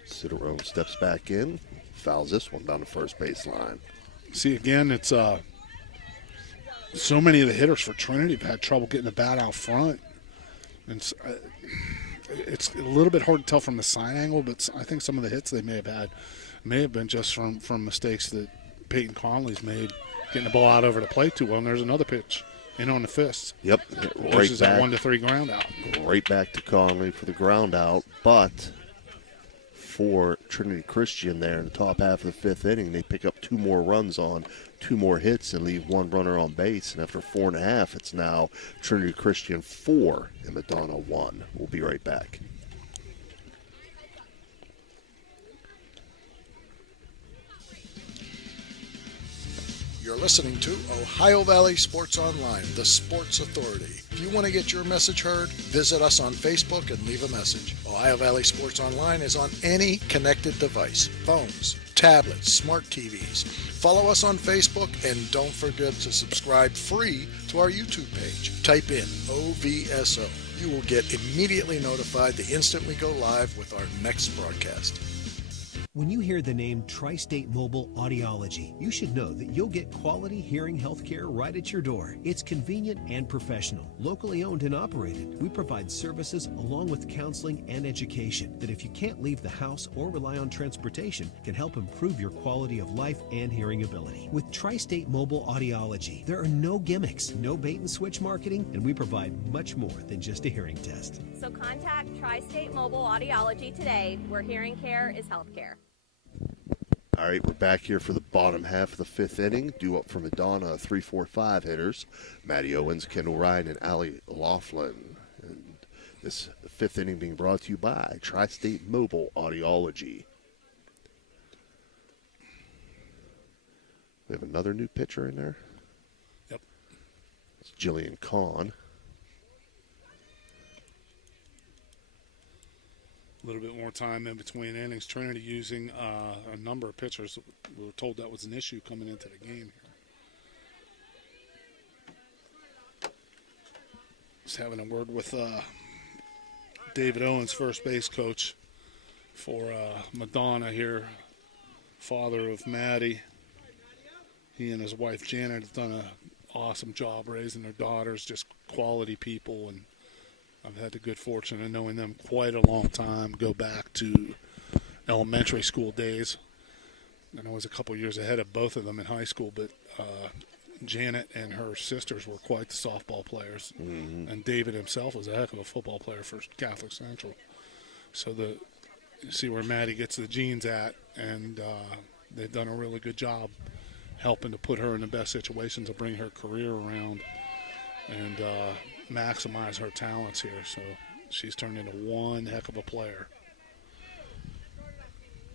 Ciderone steps back in, fouls this one down the first baseline. See, again, it's so many of the hitters for Trinity have had trouble getting the bat out front. And it's a little bit hard to tell from the side angle, but I think some of the hits they may have been just from mistakes that Peyton Conley's made, getting the ball out over the plate too well. And there's another pitch in on the fist. Yep, This is that 1-3 ground out. Right back to Conley for the ground out, but for Trinity Christian there in the top half of the 5th inning, they pick up 2 more runs on 2 more hits and leave 1 runner on base. And after 4.5, it's now Trinity Christian 4 and Madonna 1. We'll be right back. You're listening to Ohio Valley Sports Online, the sports authority. If you want to get your message heard, visit us on Facebook and leave a message. Ohio Valley Sports Online is on any connected device, phones, tablets, smart TVs. Follow us on Facebook and don't forget to subscribe free to our YouTube page. Type in OVSO. You will get immediately notified the instant we go live with our next broadcast. When you hear the name Tri-State Mobile Audiology, you should know that you'll get quality hearing health care right at your door. It's convenient and professional, locally owned and operated. We provide services along with counseling and education that, if you can't leave the house or rely on transportation, can help improve your quality of life and hearing ability. With Tri-State Mobile Audiology, there are no gimmicks, no bait and switch marketing, and we provide much more than just a hearing test. So contact Tri-State Mobile Audiology today, where hearing care is healthcare. All right, we're back here for the bottom half of the 5th inning. Due up for Madonna, 3-4-5 hitters. Maddie Owens, Kendall Ryan, and Allie Laughlin. And this 5th inning being brought to you by Tri-State Mobile Audiology. We have another new pitcher in there. Yep. It's Jillian Kahn. A little bit more time in between innings. Trinity using a number of pitchers. We were told that was an issue coming into the game here. Just having a word with David Owens, first base coach for Madonna here, father of Maddie. He and his wife Janet have done an awesome job raising their daughters, just quality people, and I've had the good fortune of knowing them quite a long time, go back to elementary school days. And I was a couple years ahead of both of them in high school, but Janet and her sisters were quite the softball players. Mm-hmm. And David himself was a heck of a football player for Catholic Central. So you see where Maddie gets the genes at, and they've done a really good job helping to put her in the best situations to bring her career around and maximize her talents here. So she's turned into one heck of a player.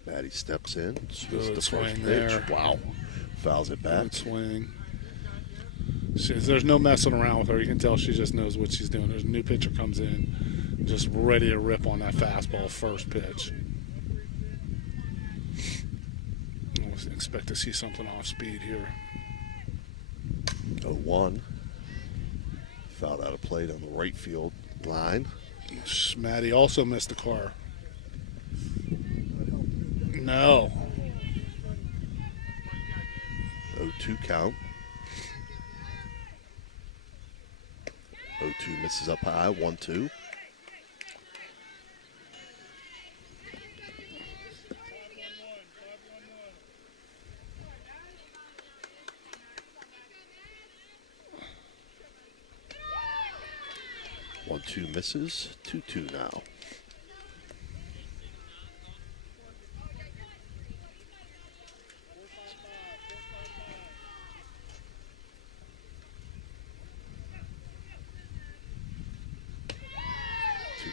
Maddie steps in, swings the swing first pitch. there. Wow. Fouls it back. Good swing. There's no messing around with her. You can tell she just knows what she's doing. There's a new pitcher comes in, just ready to rip on that fastball first pitch. I expect to see something off speed here. 0-1. Fouled out of plate on the right field line. Maddie also missed the car. No. 0-2 count. 0-2 misses up high. 1-2. Two misses, 2-2 now.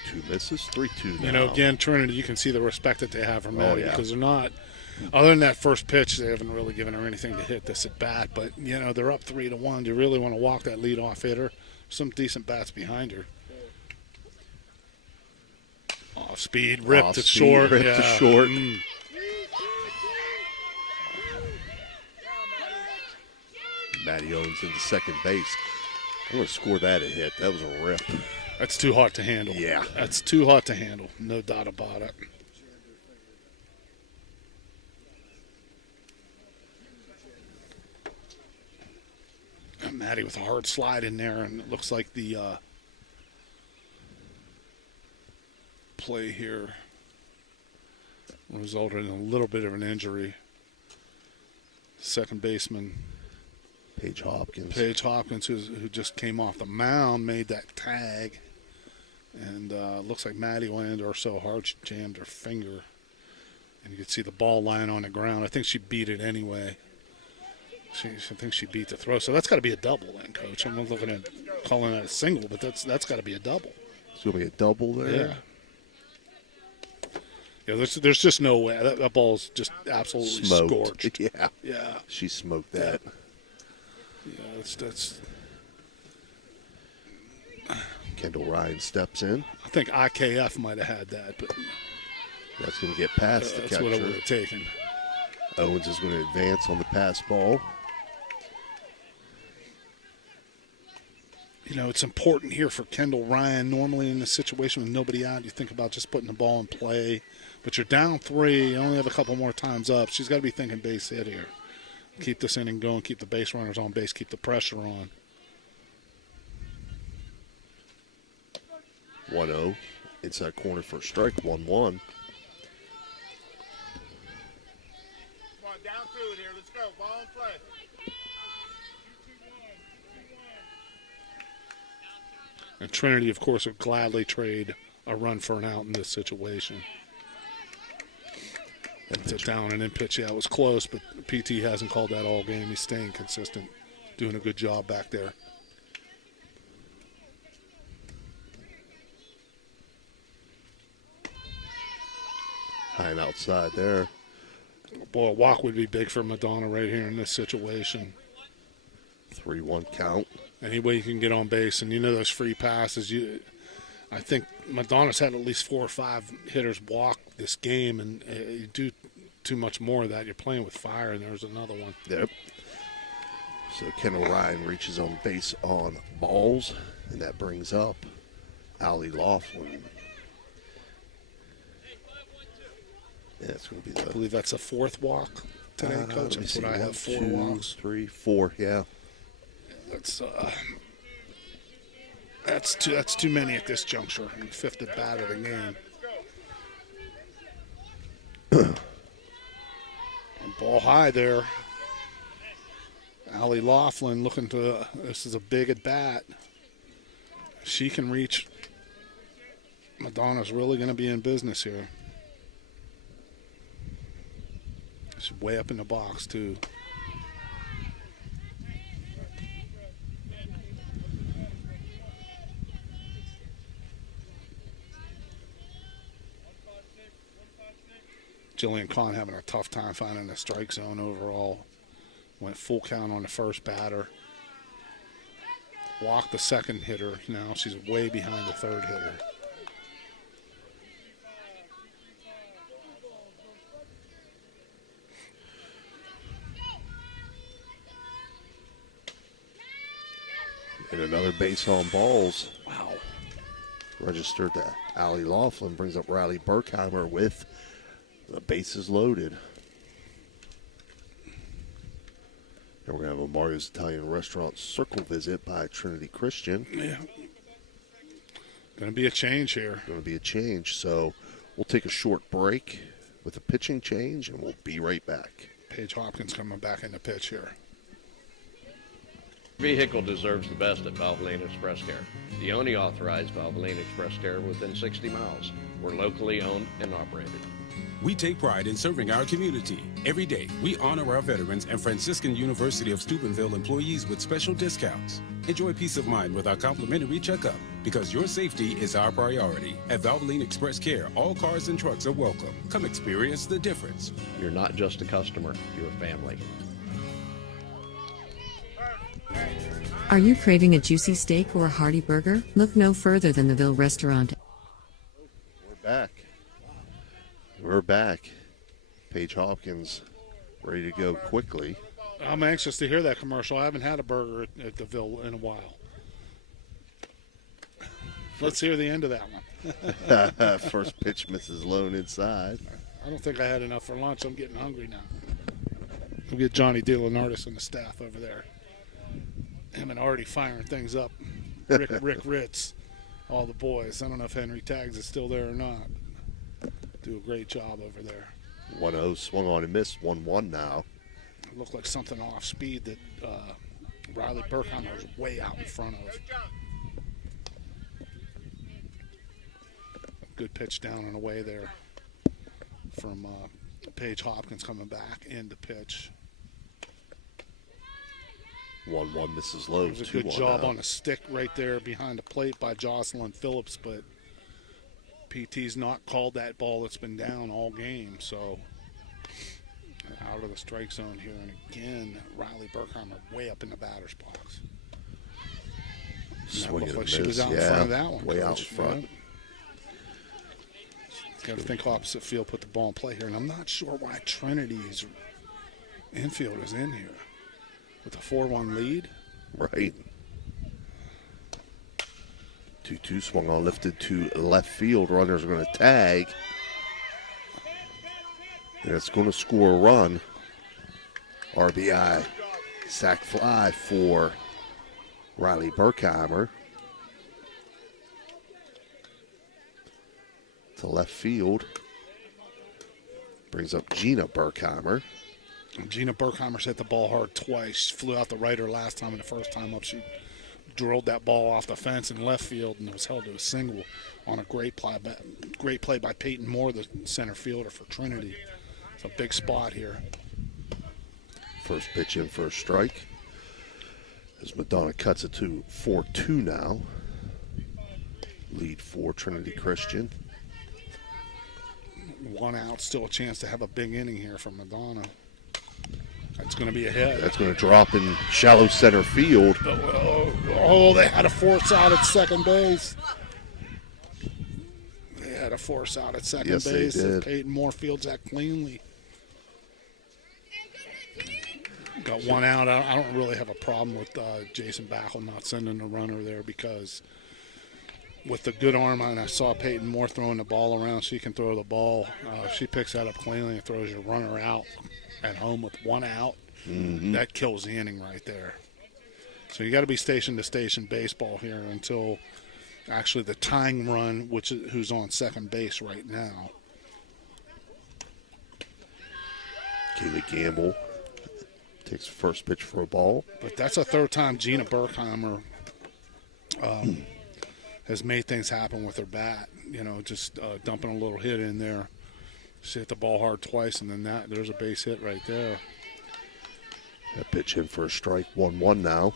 Two misses, 3-2 now. You know, again, Trinity, you can see the respect that they have for Maddie, yeah. because they're not, other than that first pitch, they haven't really given her anything to hit this at bat. But, you know, they're up 3-1. Do you really want to walk that leadoff hitter? Some decent bats behind her. Off speed, ripped to short. Ripped to short. Maddie Owens into second base. I'm going to score that a hit. That was a rip. That's too hot to handle. Yeah. That's too hot to handle. No doubt about it. And Maddie with a hard slide in there, and it looks like the play here resulted in a little bit of an injury. Second baseman Paige Hopkins, who just came off the mound, made that tag, and looks like Maddie went into her so hard she jammed her finger, and you could see the ball lying on the ground. I think she beat it anyway. I think she beat the throw, so that's got to be a double then, Coach. I'm not looking at calling that a single, but that's got to be a double. It's going to be a double there. Yeah. Yeah, there's just no way. That ball's just absolutely Smoked. scorched. Yeah. Yeah. She smoked that. Yeah, that's. Kendall Ryan steps in. I think IKF might have had that, but that's going to get past the that's catcher. what it would have taken. Owens is going to advance on the pass ball. You know, it's important here for Kendall Ryan. Normally in a situation with nobody out, you think about just putting the ball in play. But you're down 3, you only have a couple more times up. She's got to be thinking base hit here. Keep this inning going, keep the base runners on base, keep the pressure on. 1-0. Inside corner for a strike, 1-1. Come on, down through it here. Let's go. Ball and play. And Trinity, of course, would gladly trade a run for an out in this situation. It's a down and in pitch. Yeah, it was close, but PT hasn't called that all game. He's staying consistent, doing a good job back there. High and outside there. Boy, a walk would be big for Madonna right here in this situation. 3-1 count. Any way you can get on base, and you know those free passes. I think Madonna's had at least 4 or 5 hitters walk this game, and you do too much more of that, you're playing with fire, and there's another one. Yep. So Kendall Ryan reaches on base on balls, and that brings up Allie Laughlin. Yeah, it's going to be I believe that's a 4th walk today, Coach. That's what I have, 4 walks. 3, 4, yeah. That's too many at this juncture. 5th at bat of the game. And ball high there. Allie Laughlin looking to. This is a big at bat. If she can reach, Madonna's really going to be in business here. She's way up in the box too. Jillian Kahn having a tough time finding the strike zone overall. Went full count on the first batter. Walked the second hitter. Now she's way behind the third hitter. And another base on balls. Wow. Registered to Allie Laughlin, brings up Riley Burkheimer with the bases loaded. And we're going to have a Mario's Italian Restaurant circle visit by Trinity Christian. Yeah. Going to be a change here. Going to be a change. So we'll take a short break with a pitching change, and we'll be right back. Paige Hopkins coming back in the pitch here. Vehicle deserves the best at Valvoline Express Care. The only authorized Valvoline Express Care within 60 miles. We're locally owned and operated. We take pride in serving our community. Every day, we honor our veterans and Franciscan University of Steubenville employees with special discounts. Enjoy peace of mind with our complimentary checkup, because your safety is our priority. At Valvoline Express Care, all cars and trucks are welcome. Come experience the difference. You're not just a customer, you're a family. Are you craving a juicy steak or a hearty burger? Look no further than the Ville Restaurant. We're back. Paige Hopkins ready to go quickly. I'm anxious to hear that commercial. I haven't had a burger at the Ville in a while. Let's hear the end of that one. First pitch misses Lone inside. I don't think I had enough for lunch. I'm getting hungry now. We'll get Johnny DeLeonardis and the staff over there. Him and Artie firing things up. Rick Ritz, all the boys. I don't know if Henry Taggs is still there or not. Do a great job over there. 1-0, swung on and missed. 1-1 now. It looked like something off speed that Riley Burkheimer was way out in front of. Good pitch down and away there from Paige Hopkins coming back in to pitch. 1-1 misses low. It was a good job on the stick right there behind the plate by Jocelyn Phillips, but PT's not called that ball that's been down all game, so out of the strike zone here. And again, Riley Burkheimer way up in the batter's box. Swing like she was out in front of that one. Way out in front. Yeah. Got to think opposite field, put the ball in play here, and I'm not sure why Trinity's infield is in here with a 4-1 lead. Right. 2-2 swung on, lifted to left field. Runners are going to tag. And it's going to score a run. RBI sac fly for Riley Burkheimer. To left field. Brings up Gina Burkheimer. Gina Burkheimer's hit the ball hard twice. She flew out the righter last time, and the first time up she drilled that ball off the fence in left field, and it was held to a single on a great play by Peyton Moore, the center fielder for Trinity. It's a big spot here. First pitch in for a strike. As Madonna cuts it to 4-2 now. Lead for Trinity Christian. 1 out, still a chance to have a big inning here from Madonna. That's going to be a hit. That's going to drop in shallow center field. Oh, they had a force out at second base. had a force out at second Yes, they base. did. If Peyton Moore fields that cleanly. Got one out. I don't really have a problem with Jason Backel not sending a runner there because with the good arm, and I saw Peyton Moore throwing the ball around. She can throw the ball. If she picks that up cleanly and throws your runner out at home with one out, that kills the inning right there. So you got to be station to station baseball here until actually the tying run, who's on second base right now. Kaylee Gamble takes first pitch for a ball. But that's the third time Gina Berkheimer has made things happen with her bat. You know, just dumping a little hit in there. She hit the ball hard twice, and then there's a base hit right there. That pitch in for a strike, 1-1 now.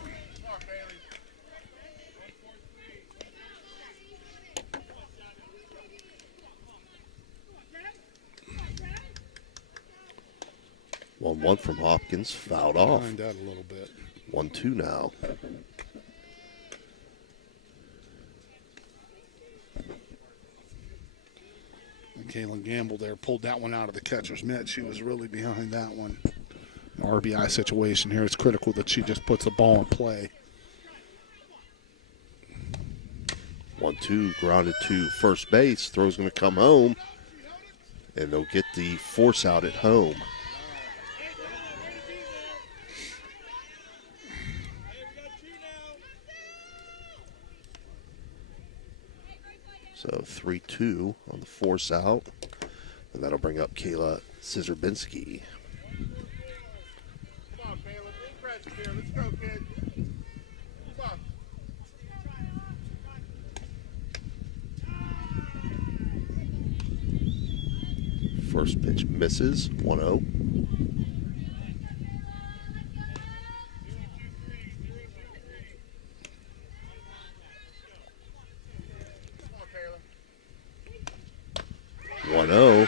One from Hopkins, fouled off. Behind that a little bit. 1-2 now. And Kaylin Gamble there pulled that one out of the catcher's mitt. She was really behind that one. RBI situation here. It's critical that she just puts the ball in play. 1-2, grounded to first base. Throw's going to come home, and they'll get the force out at home. So 3-2 on the force out, and that'll bring up Kayla Scissorbinski. Come on, Caleb. Be aggressive here. Let's go, kid. Come on. First pitch misses, 1-0.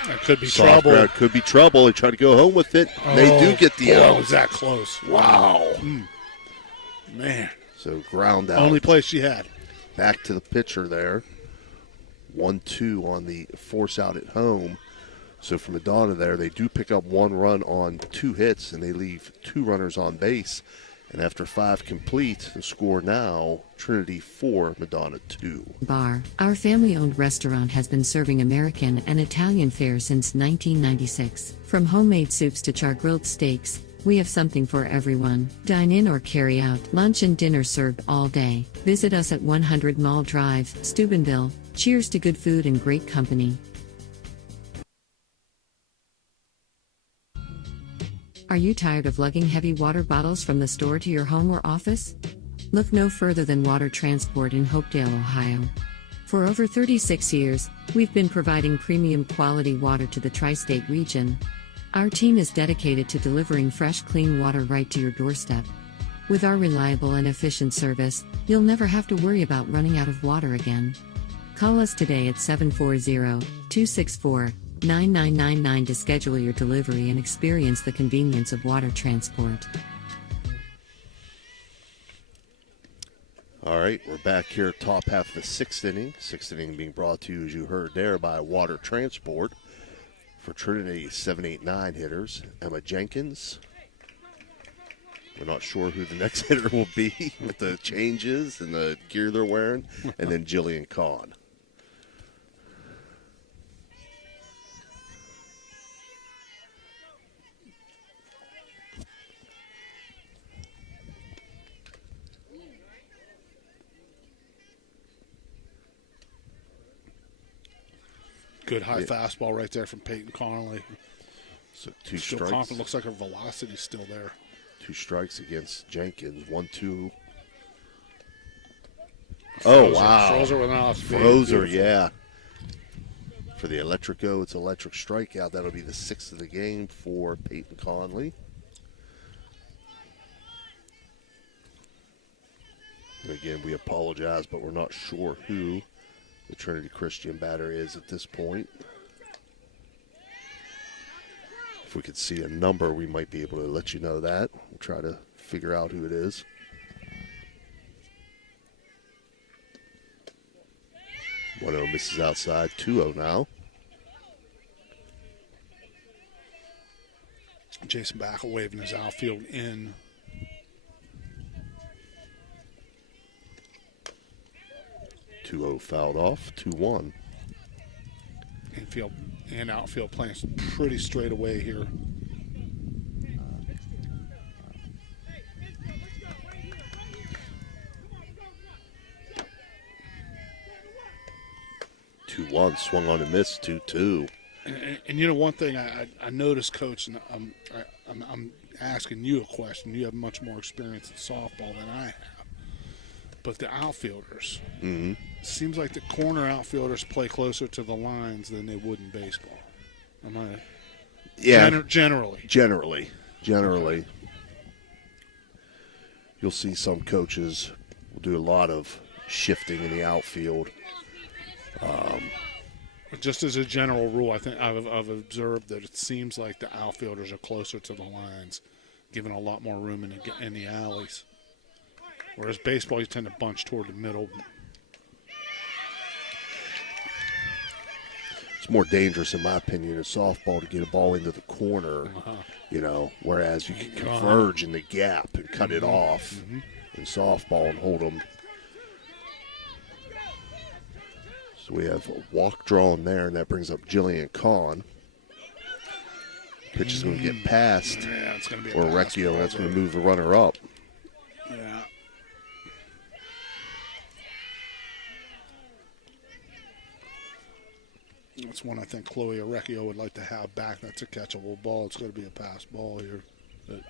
That could be Soft trouble. ground could be trouble. They try to go home with it. They do get the out. Was that close? Wow. Man. So ground out. Only place she had. Back to the pitcher there. 1-2 on the force out at home. So from Madonna there, they do pick up one run on 2 hits, and they leave 2 runners on base. And after 5 complete, the score now, Trinity 4, Madonna 2. Bar. Our family-owned restaurant has been serving American and Italian fare since 1996. From homemade soups to char-grilled steaks, we have something for everyone. Dine in or carry out. Lunch and dinner served all day. Visit us at 100 Mall Drive, Steubenville. Cheers to good food and great company. Are you tired of lugging heavy water bottles from the store to your home or office? Look no further than Water Transport in Hopedale, Ohio. For over 36 years, we've been providing premium quality water to the tri-state region. Our team is dedicated to delivering fresh, clean water right to your doorstep. With our reliable and efficient service, you'll never have to worry about running out of water again. Call us today at 740-264-9999 to schedule your delivery and experience the convenience of water transport. All right, we're back here, top half of the 6th inning. 6th inning being brought to you, as you heard there, by Water Transport. For Trinity, 7-8-9 hitters, Emma Jenkins. We're not sure who the next hitter will be with the changes and the gear they're wearing. And then Jillian Kahn. Good high fastball right there from Peyton Connolly. So 2 Still strikes. confident. Looks like her velocity's still there. 2 strikes against Jenkins. 1-2. Frozer. Oh, wow. Frozer with an off speed. Frozer, Beautiful. yeah. For the Electrico, it's electric strikeout. That'll be the 6th of the game for Peyton Conley. And again, we apologize, but we're not sure who the Trinity Christian batter is at this point. If we could see a number, we might be able to let you know that. We'll try to figure out who it is. 1-0 misses outside. 2-0 now. Jason Backel waving his outfield in. Fouled off. 2-1. Infield and outfield playing pretty straight away here. Swung on and missed. 2-2. And you know, one thing I noticed, Coach, and I'm asking you a question. You have much more experience in softball than I have. But the outfielders, seems like the corner outfielders play closer to the lines than they would in baseball. Am I? Yeah. Generally. You'll see some coaches will do a lot of shifting in the outfield. Just as a general rule, I think I've observed that it seems like the outfielders are closer to the lines, given a lot more room in the alleys. Whereas baseball, you tend to bunch toward the middle. It's more dangerous, in my opinion, in softball to get a ball into the corner, whereas you can converge in the gap and cut it off in softball and hold them. So we have a walk drawn there, and that brings up Jillian Kahn. Pitch is going to get past it's going to be or Recchio, and that's going to move the runner up. Yeah. That's one I think Chloe Orecchio would like to have back. That's a catchable ball. It's going to be a pass ball here. But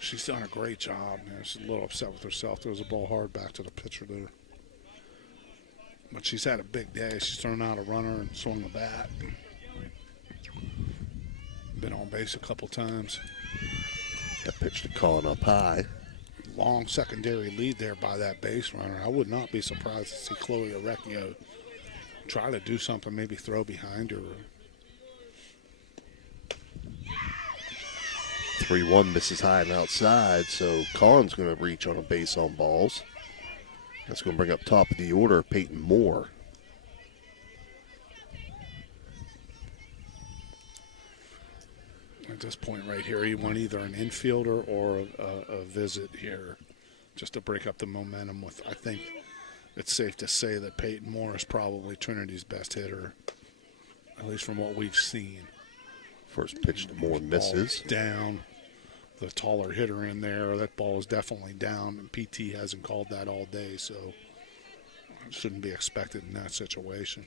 she's done a great job, man. She's a little upset with herself. There was a ball hard back to the pitcher there. But she's had a big day. She's thrown out a runner and swung the bat. Been on base a couple times. That pitch to Kahn up high. Long secondary lead there by that base runner. I would not be surprised to see Chloe Orecchio try to do something, maybe throw behind her. 3-1 misses high and outside, so Kahn's going to reach on a base on balls. That's going to bring up top of the order Peyton Moore. At this point right here, you want either an infielder or a visit here just to break up the momentum with, I think it's safe to say that Peyton Moore is probably Trinity's best hitter, at least from what we've seen. First pitch to Moore misses. Down. The taller hitter in there. That ball is definitely down, and PT hasn't called that all day, so it shouldn't be expected in that situation.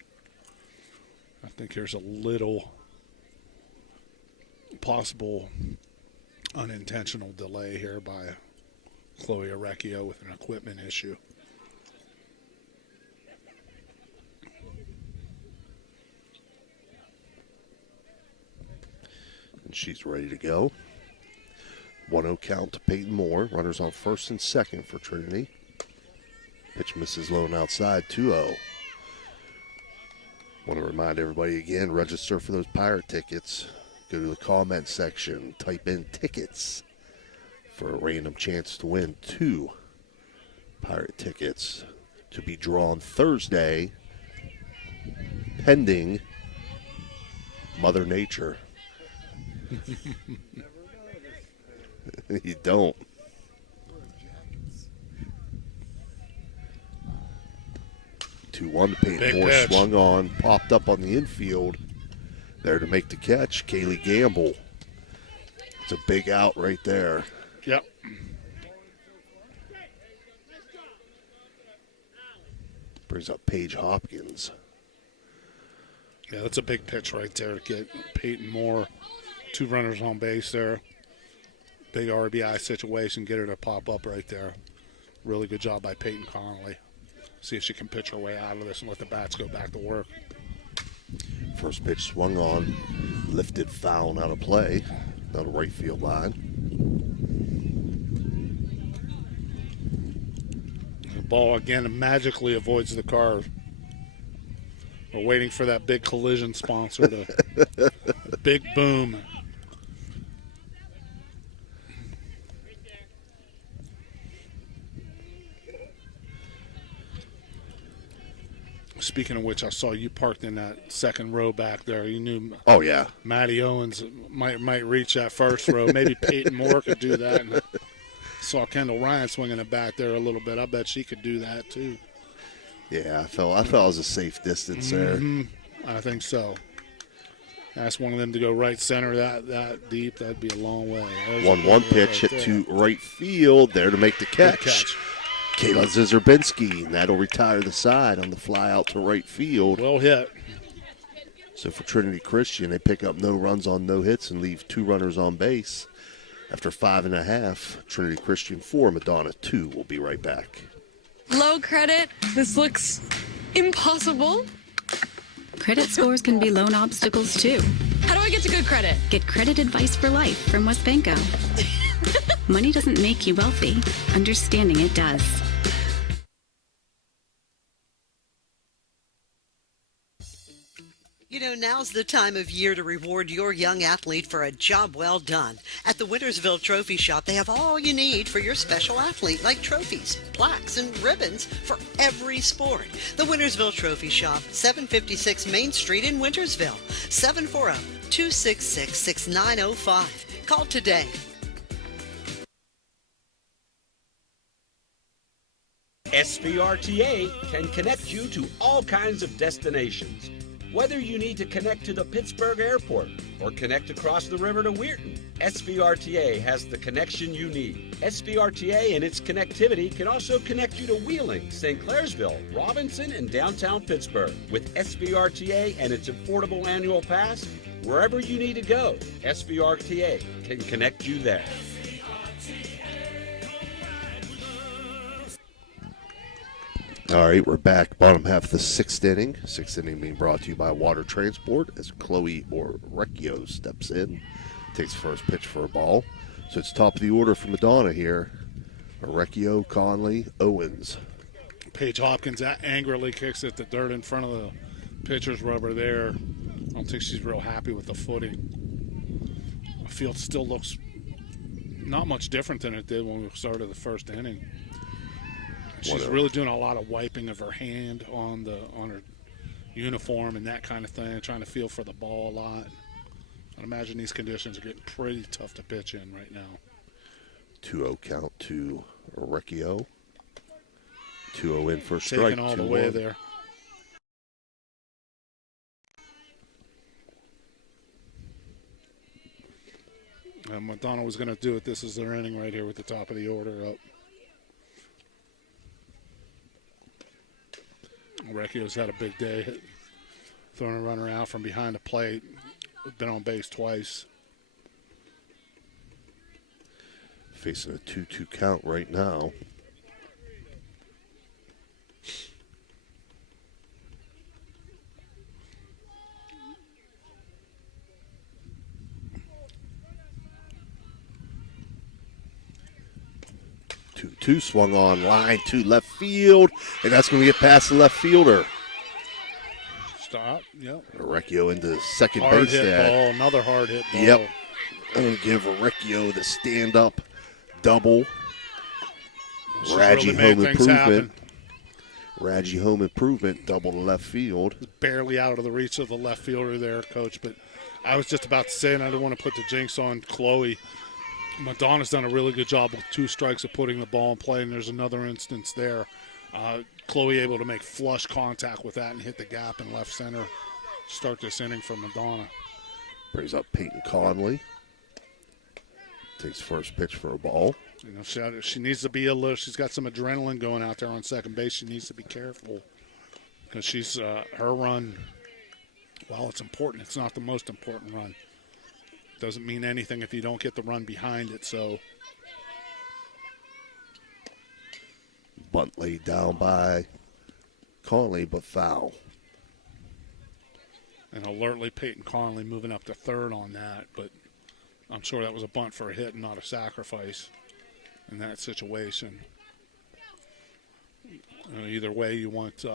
I think there's a little possible unintentional delay here by Chloe Orecchio with an equipment issue. And she's ready to go. 1-0 count to Peyton Moore. Runners on first and second for Trinity. Pitch misses low and outside. 2-0. Want to remind everybody again, register for those Pirate tickets. Go to the comment section, type in tickets for a random chance to win 2 Pirate tickets to be drawn Thursday, pending Mother Nature. You don't. Two one to Peyton Moore, swung on, popped up on the infield. There to make the catch, Kaylee Gamble. It's a big out right there. Yep. Brings up Paige Hopkins. Yeah, that's a big pitch right there to get Peyton Moore. 2 runners on base there. Big RBI situation, get her to pop up right there. Really good job by Peyton Connolly. See if she can pitch her way out of this and let the bats go back to work. First pitch swung on, lifted foul out of play, down the right field line. The ball again magically avoids the car. We're waiting for that big collision sponsor to big boom. Speaking of which, I saw you parked in that second row back there. You knew. Oh yeah. Matty Owens might reach that first row. Maybe Peyton Moore could do that. And I saw Kendall Ryan swinging it back there a little bit. I bet she could do that too. Yeah, I felt it was a safe distance there. I think so. Ask one of them to go right center that deep. That'd be a long way. 1-1 pitch hit to right field there to make the catch. Kayla Zizerbinski, and that'll retire the side on the fly out to right field. Well hit. So for Trinity Christian, they pick up no runs on no hits and leave 2 runners on base. After 5.5, Trinity Christian 4, Madonna 2. We'll be right back. Low credit. This looks impossible. Credit scores can be loan obstacles too. How do I get to good credit? Get credit advice for life from WesBanco. Money doesn't make you wealthy. Understanding it does. You know, now's the time of year to reward your young athlete for a job well done. At the Wintersville Trophy Shop, they have all you need for your special athlete, like trophies, plaques, and ribbons for every sport. The Wintersville Trophy Shop, 756 Main Street in Wintersville, 740-266-6905. Call today. SVRTA can connect you to all kinds of destinations. Whether you need to connect to the Pittsburgh Airport or connect across the river to Weirton, SVRTA has the connection you need. SVRTA and its connectivity can also connect you to Wheeling, St. Clairsville, Robinson, and downtown Pittsburgh. With SVRTA and its affordable annual pass, wherever you need to go, SVRTA can connect you there. All right, we're back. Bottom half of the 6th inning. 6th inning being brought to you by Water Transport as Chloe Orecchio steps in, takes first pitch for a ball. So it's top of the order for Madonna here. Orecchio, Conley, Owens. Paige Hopkins angrily kicks at the dirt in front of the pitcher's rubber there. I don't think she's real happy with the footing. The field still looks not much different than it did when we started the first inning. She's really doing a lot of wiping of her hand on her uniform and that kind of thing, trying to feel for the ball a lot. I imagine these conditions are getting pretty tough to pitch in right now. 2-0 count to Orecchio. 2-0 in for a strike. Taking all the way there. And Madonna was going to do it. This is their inning right here with the top of the order up. Orecchio's had a big day, throwing a runner out from behind the plate. Been on base twice. Facing a 2-2 count right now. Two swung on, line to left field, and that's going to get past the left fielder. Stop, yep. Orecchio into second hard base. Hit ball, another hard hit ball. Yep. I'm going to give Orecchio the stand-up double. Raji really home improvement. Raji home improvement, double to left field. Barely out of the reach of the left fielder there, Coach, but I was just about to say, and I don't want to put the jinx on Chloe, Madonna's done a really good job with 2 strikes of putting the ball in play, and there's another instance there. Chloe able to make flush contact with that and hit the gap in left center. Start this inning for Madonna. Brings up Peyton Conley. Takes first pitch for a ball. You know, she needs to be a little. She's got some adrenaline going out there on second base. She needs to be careful because she's her run. While it's important, it's not the most important run. Doesn't mean anything if you don't get the run behind it. So bunt laid down by Conley, but foul. And alertly, Peyton Conley moving up to third on that, but I'm sure that was a bunt for a hit and not a sacrifice in that situation. Either way, you want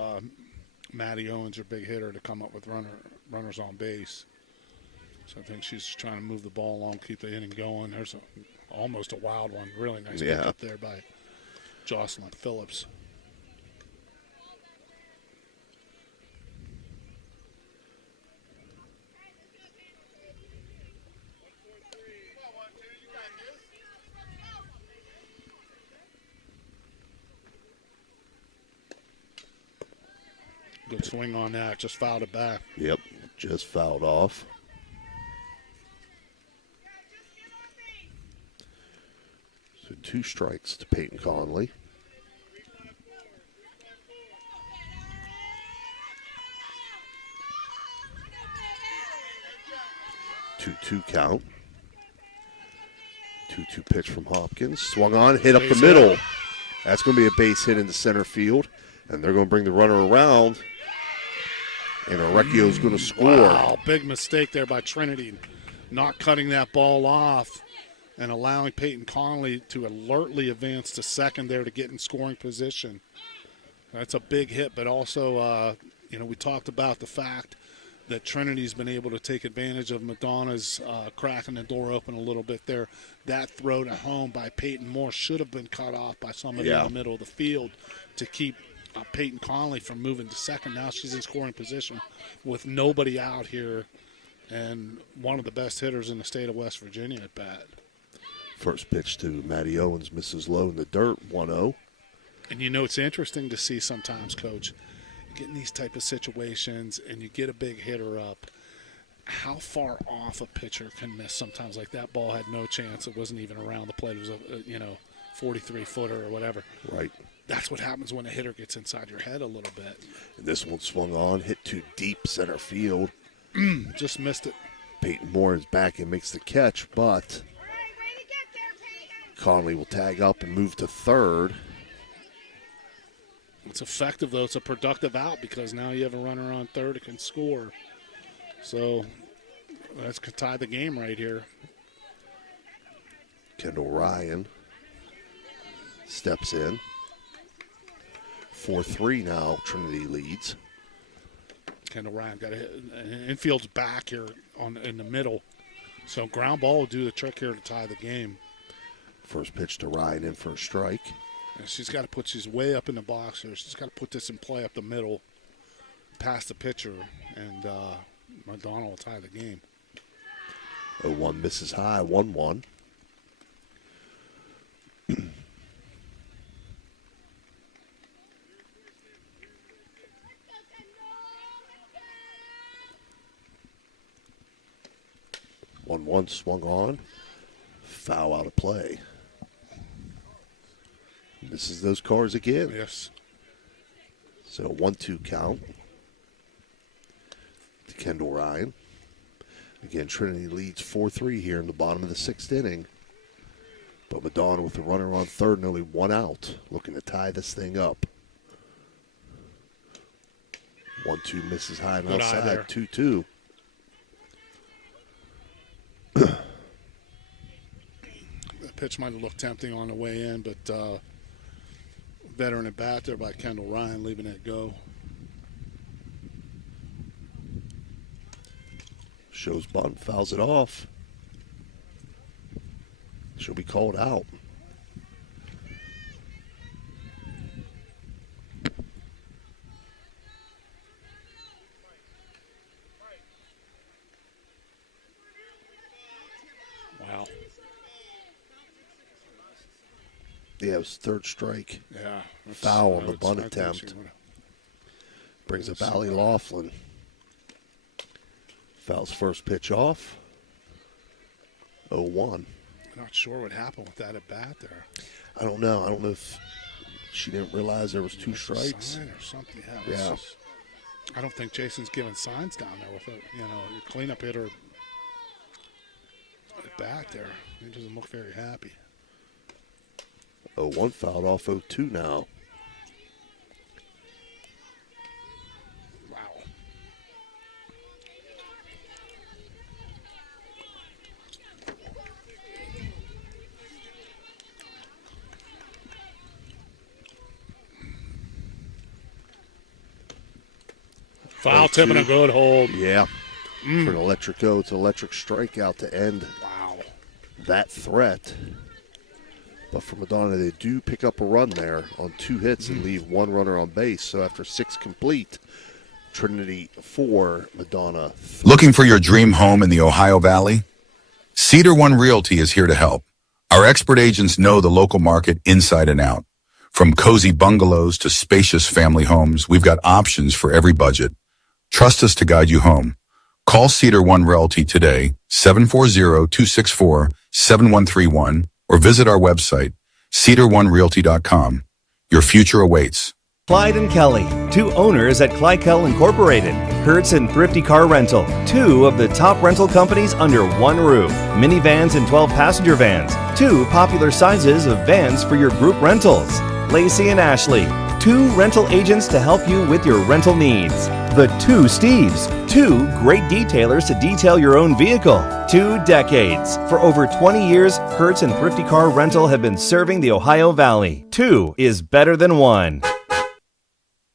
Matty Owens, your big hitter, to come up with runners on base. So I think she's trying to move the ball along, keep the inning going. There's almost a wild one. Really nice pitch up there by Jocelyn Phillips. Good swing on that. Just fouled it back. Yep, just fouled off. So 2 strikes to Peyton Conley. Two count. 2-2 pitch from Hopkins. Swung on, hit up the middle. That's going to be a base hit into center field. And they're going to bring the runner around. And Orecchio's going to score. Wow, big mistake there by Trinity. Not cutting that ball off and allowing Peyton Conley to alertly advance to second there to get in scoring position. That's a big hit, but also, we talked about the fact that Trinity's been able to take advantage of Madonna's cracking the door open a little bit there. That throw to home by Peyton Moore should have been cut off by somebody in the middle of the field to keep Peyton Conley from moving to second. Now she's in scoring position with nobody out here and one of the best hitters in the state of West Virginia at bat. First pitch to Matty Owens, misses low in the dirt, 1-0. And it's interesting to see sometimes, Coach, get in these type of situations and you get a big hitter up, how far off a pitcher can miss sometimes. Like that ball had no chance. It wasn't even around the plate. It was a 43-footer or whatever. Right. That's what happens when a hitter gets inside your head a little bit. And this one swung on, hit to deep center field. Just missed it. Peyton Moore is back and makes the catch, but Conley will tag up and move to third. It's effective, though. It's a productive out because now you have a runner on third who can score. So that's could tie the game right here. Kendall Ryan steps in. 4-3 now, Trinity leads. Kendall Ryan got a hit. Infield's back here in the middle. So ground ball will do the trick here to tie the game. First pitch to Ryan in for a strike. And she's way up in the box here. She's got to put this in play up the middle, past the pitcher, and Madonna will tie the game. 0-1 misses high, 1-1. One swung on, foul out of play. Misses those cars again. Yes. So 1-2 count to Kendall Ryan. Again, Trinity leads 4-3 here in the bottom of the 6th inning. But Madonna with the runner on third and only 1 out, looking to tie this thing up. 1-2 misses high and outside, 2-2. The pitch might have looked tempting on the way in, but veteran at bat there by Kendall Ryan, leaving it go. Shows bunt, fouls it off. She'll be called out. Wow. Yeah, it was third strike. Yeah. Foul on the bunt attempt. Brings up Allie Laughlin. Fouls first pitch off. 0-1. Not sure what happened with that at bat there. I don't know. I don't know if she didn't realize there was 2 strikes. Sign or something. Yeah. Just, I don't think Jason's giving signs down there with it. Your cleanup hitter at bat there. He doesn't look very happy. 0-1 fouled off, 0-2 now. Wow. Foul tip and a good hold. Yeah. For an electric go, it's an electric strikeout to end that threat. But for Madonna, they do pick up a run there on 2 hits and leave 1 runner on base. So after 6 complete, Trinity 4, Madonna 3. Looking for your dream home in the Ohio Valley? Cedar One Realty is here to help. Our expert agents know the local market inside and out. From cozy bungalows to spacious family homes, we've got options for every budget. Trust us to guide you home. Call Cedar One Realty today, 740-264-7131, or visit our website, cedaronerealty.com. Your future awaits. Clyde and Kelly, two owners at Clykel Incorporated. Hertz and Thrifty Car Rental, two of the top rental companies under one roof. Minivans and 12-passenger vans, two popular sizes of vans for your group rentals. Lacey and Ashley, two rental agents to help you with your rental needs. The Two Steves, two great detailers to detail your own vehicle. 2 decades. For over 20 years, Hertz and Thrifty Car Rental have been serving the Ohio Valley. 2 is better than 1.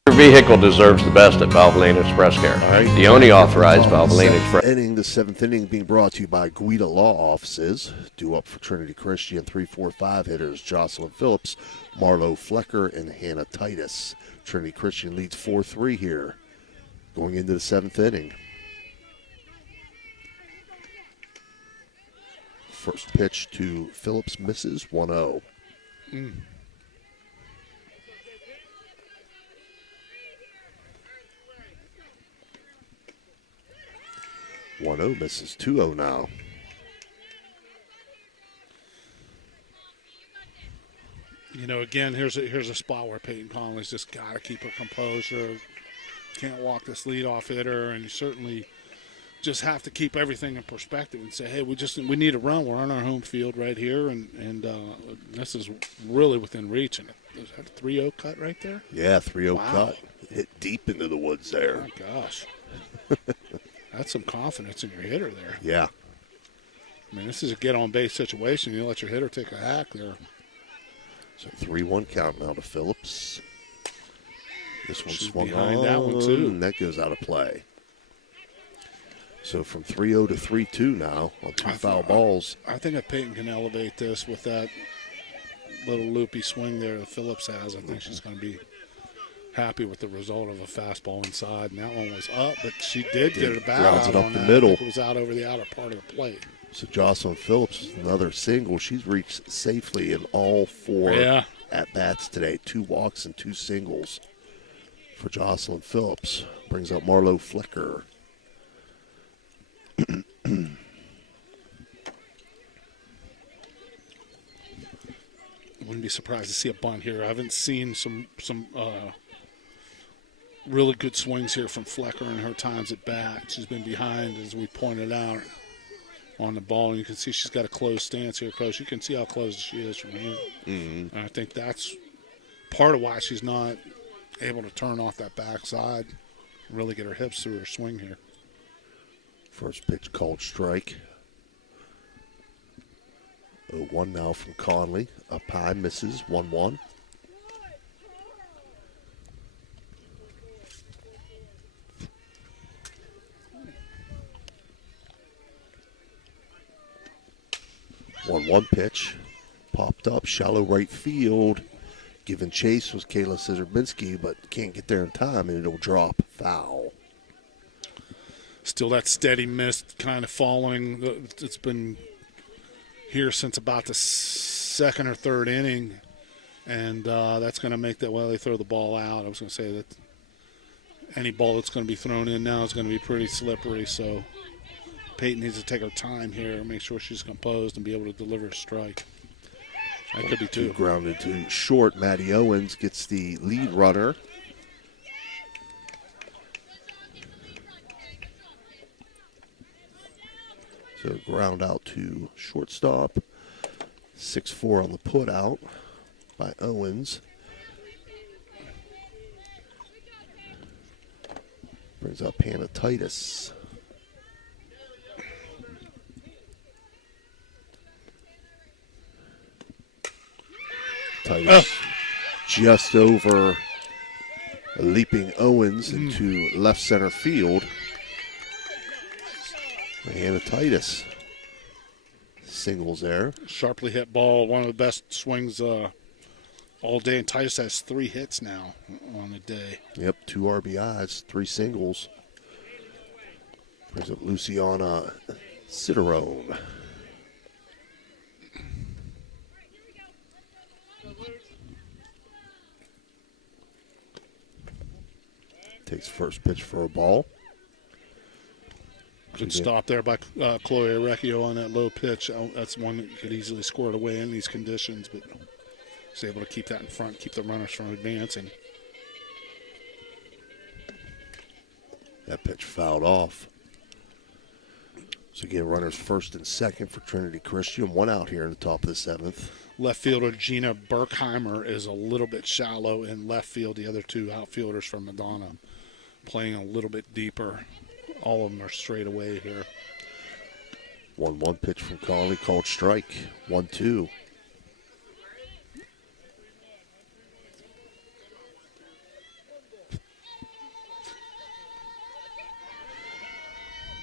Your vehicle deserves the best at Valvoline Express Care. The only authorized Valvoline Express. The seventh inning being brought to you by Guida Law Offices. Due up for Trinity Christian 3-4-5 hitters Jocelyn Phillips, Marlo Flecker, and Hannah Titus. Trinity Christian leads 4-3 here going into the seventh inning. First pitch to Phillips misses 1-0. 1-0 misses 2-0 now. You know, again, here's a spot where Peyton Conley's just got to keep her composure. Can't walk this leadoff hitter, and you certainly just have to keep everything in perspective and say, hey, we need a run. We're on our home field right here, and this is really within reach. And is that a 3-0 cut right there? Yeah, 3-0 cut. Hit deep into the woods there. Oh, my gosh. That's some confidence in your hitter there. Yeah. I mean, this is a get-on-base situation. You let your hitter take a hack there. So 3-1 count now to Phillips. This one She's swung behind on, that one, too. and that goes out of play. So from 3-0 to 3-2 now on two foul balls. I think if Peyton can elevate this with that little loopy swing there that Phillips has, I think she's going to be happy with the result of a fastball inside. And that one was up, but she did get it back Grounds out it up on the that. middle. I think it was out over the outer part of the plate. So Jocelyn Phillips, another single. She's reached safely in all 4 at-bats today. 2 walks and 2 singles for Jocelyn Phillips. Brings up Marlo Flecker. Wouldn't be surprised to see a bunt here. I haven't seen some really good swings here from Flecker in her times at bat. She's been behind, as we pointed out, on the ball. And you can see she's got a closed stance here, Coach. You can see how close she is from here. And I think that's part of why she's not able to turn off that backside and really get her hips through her swing here. First pitch called strike. 0-1 now from Conley. Up high, misses 1-1. One pitch popped up, shallow right field. Giving chase was Kayla Szyrbinski, but can't get there in time, and it'll drop foul. Still that steady mist kind of following. It's been here since about the second or third inning, and that's going to make that, well, they throw the ball out. I was going to say that any ball that's going to be thrown in now is going to be pretty slippery, so Peyton needs to take her time here and make sure she's composed and be able to deliver a strike. That could be 2. Grounded to short. Maddie Owens gets the lead runner. So ground out to shortstop. 6-4 on the put out by Owens. Brings up Hannah Titus. Titus just over a leaping Owens into left center field. Hannah Titus singles there. Sharply hit ball, one of the best swings all day. And Titus has 3 hits now on the day. Yep, 2 RBIs, 3 singles. Brings up Luciana Ciderone. Takes first pitch for a ball. Good stop there by Chloe Arecchio on that low pitch. That's one that could easily score it away in these conditions, but was able to keep that in front, keep the runners from advancing. That pitch fouled off. So again, runners first and second for Trinity Christian. One out here in the top of the seventh. Left fielder Gina Berkheimer is a little bit shallow in left field. The other two outfielders from Madonna playing a little bit deeper. All of them are straight away here. 1-1 pitch from Conley called strike. 1-2.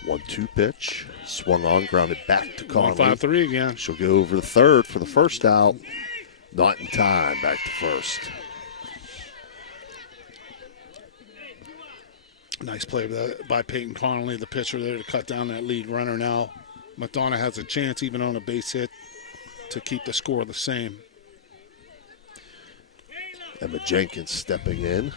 One-two pitch, swung on, grounded back to Conley. 1-5-3 again. She'll go over the third for the first out. Not in time. Back to first. Nice play by Peyton Connolly, the pitcher there, to cut down that lead runner. Now Madonna has a chance, even on a base hit, to keep the score the same. Emma Jenkins stepping in.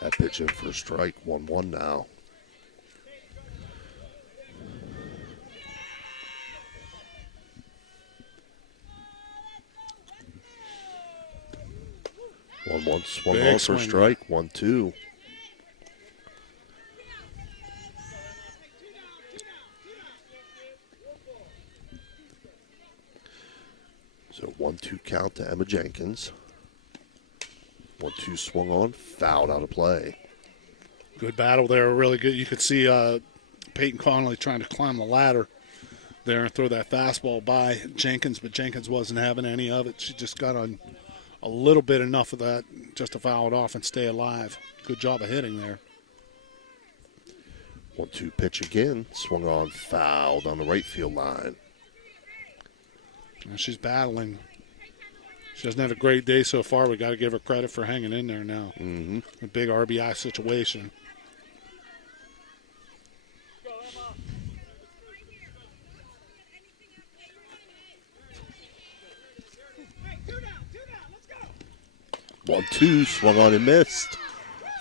That pitch in for a strike, 1-1 now. One swung on for a strike, 1-2. So 1-2 count to Emma Jenkins. 1-2 swung on, fouled out of play. Good battle there, really good. You could see Peyton Connolly trying to climb the ladder there and throw that fastball by Jenkins, but Jenkins wasn't having any of it. She just got on a little bit enough of that just to foul it off and stay alive. Good job of hitting there. 1-2 pitch again, swung on, fouled on the right field line. And she's battling. She hasn't had a great day so far. We got to give her credit for hanging in there now. Mm-hmm. A big RBI situation. One, two, swung on and missed.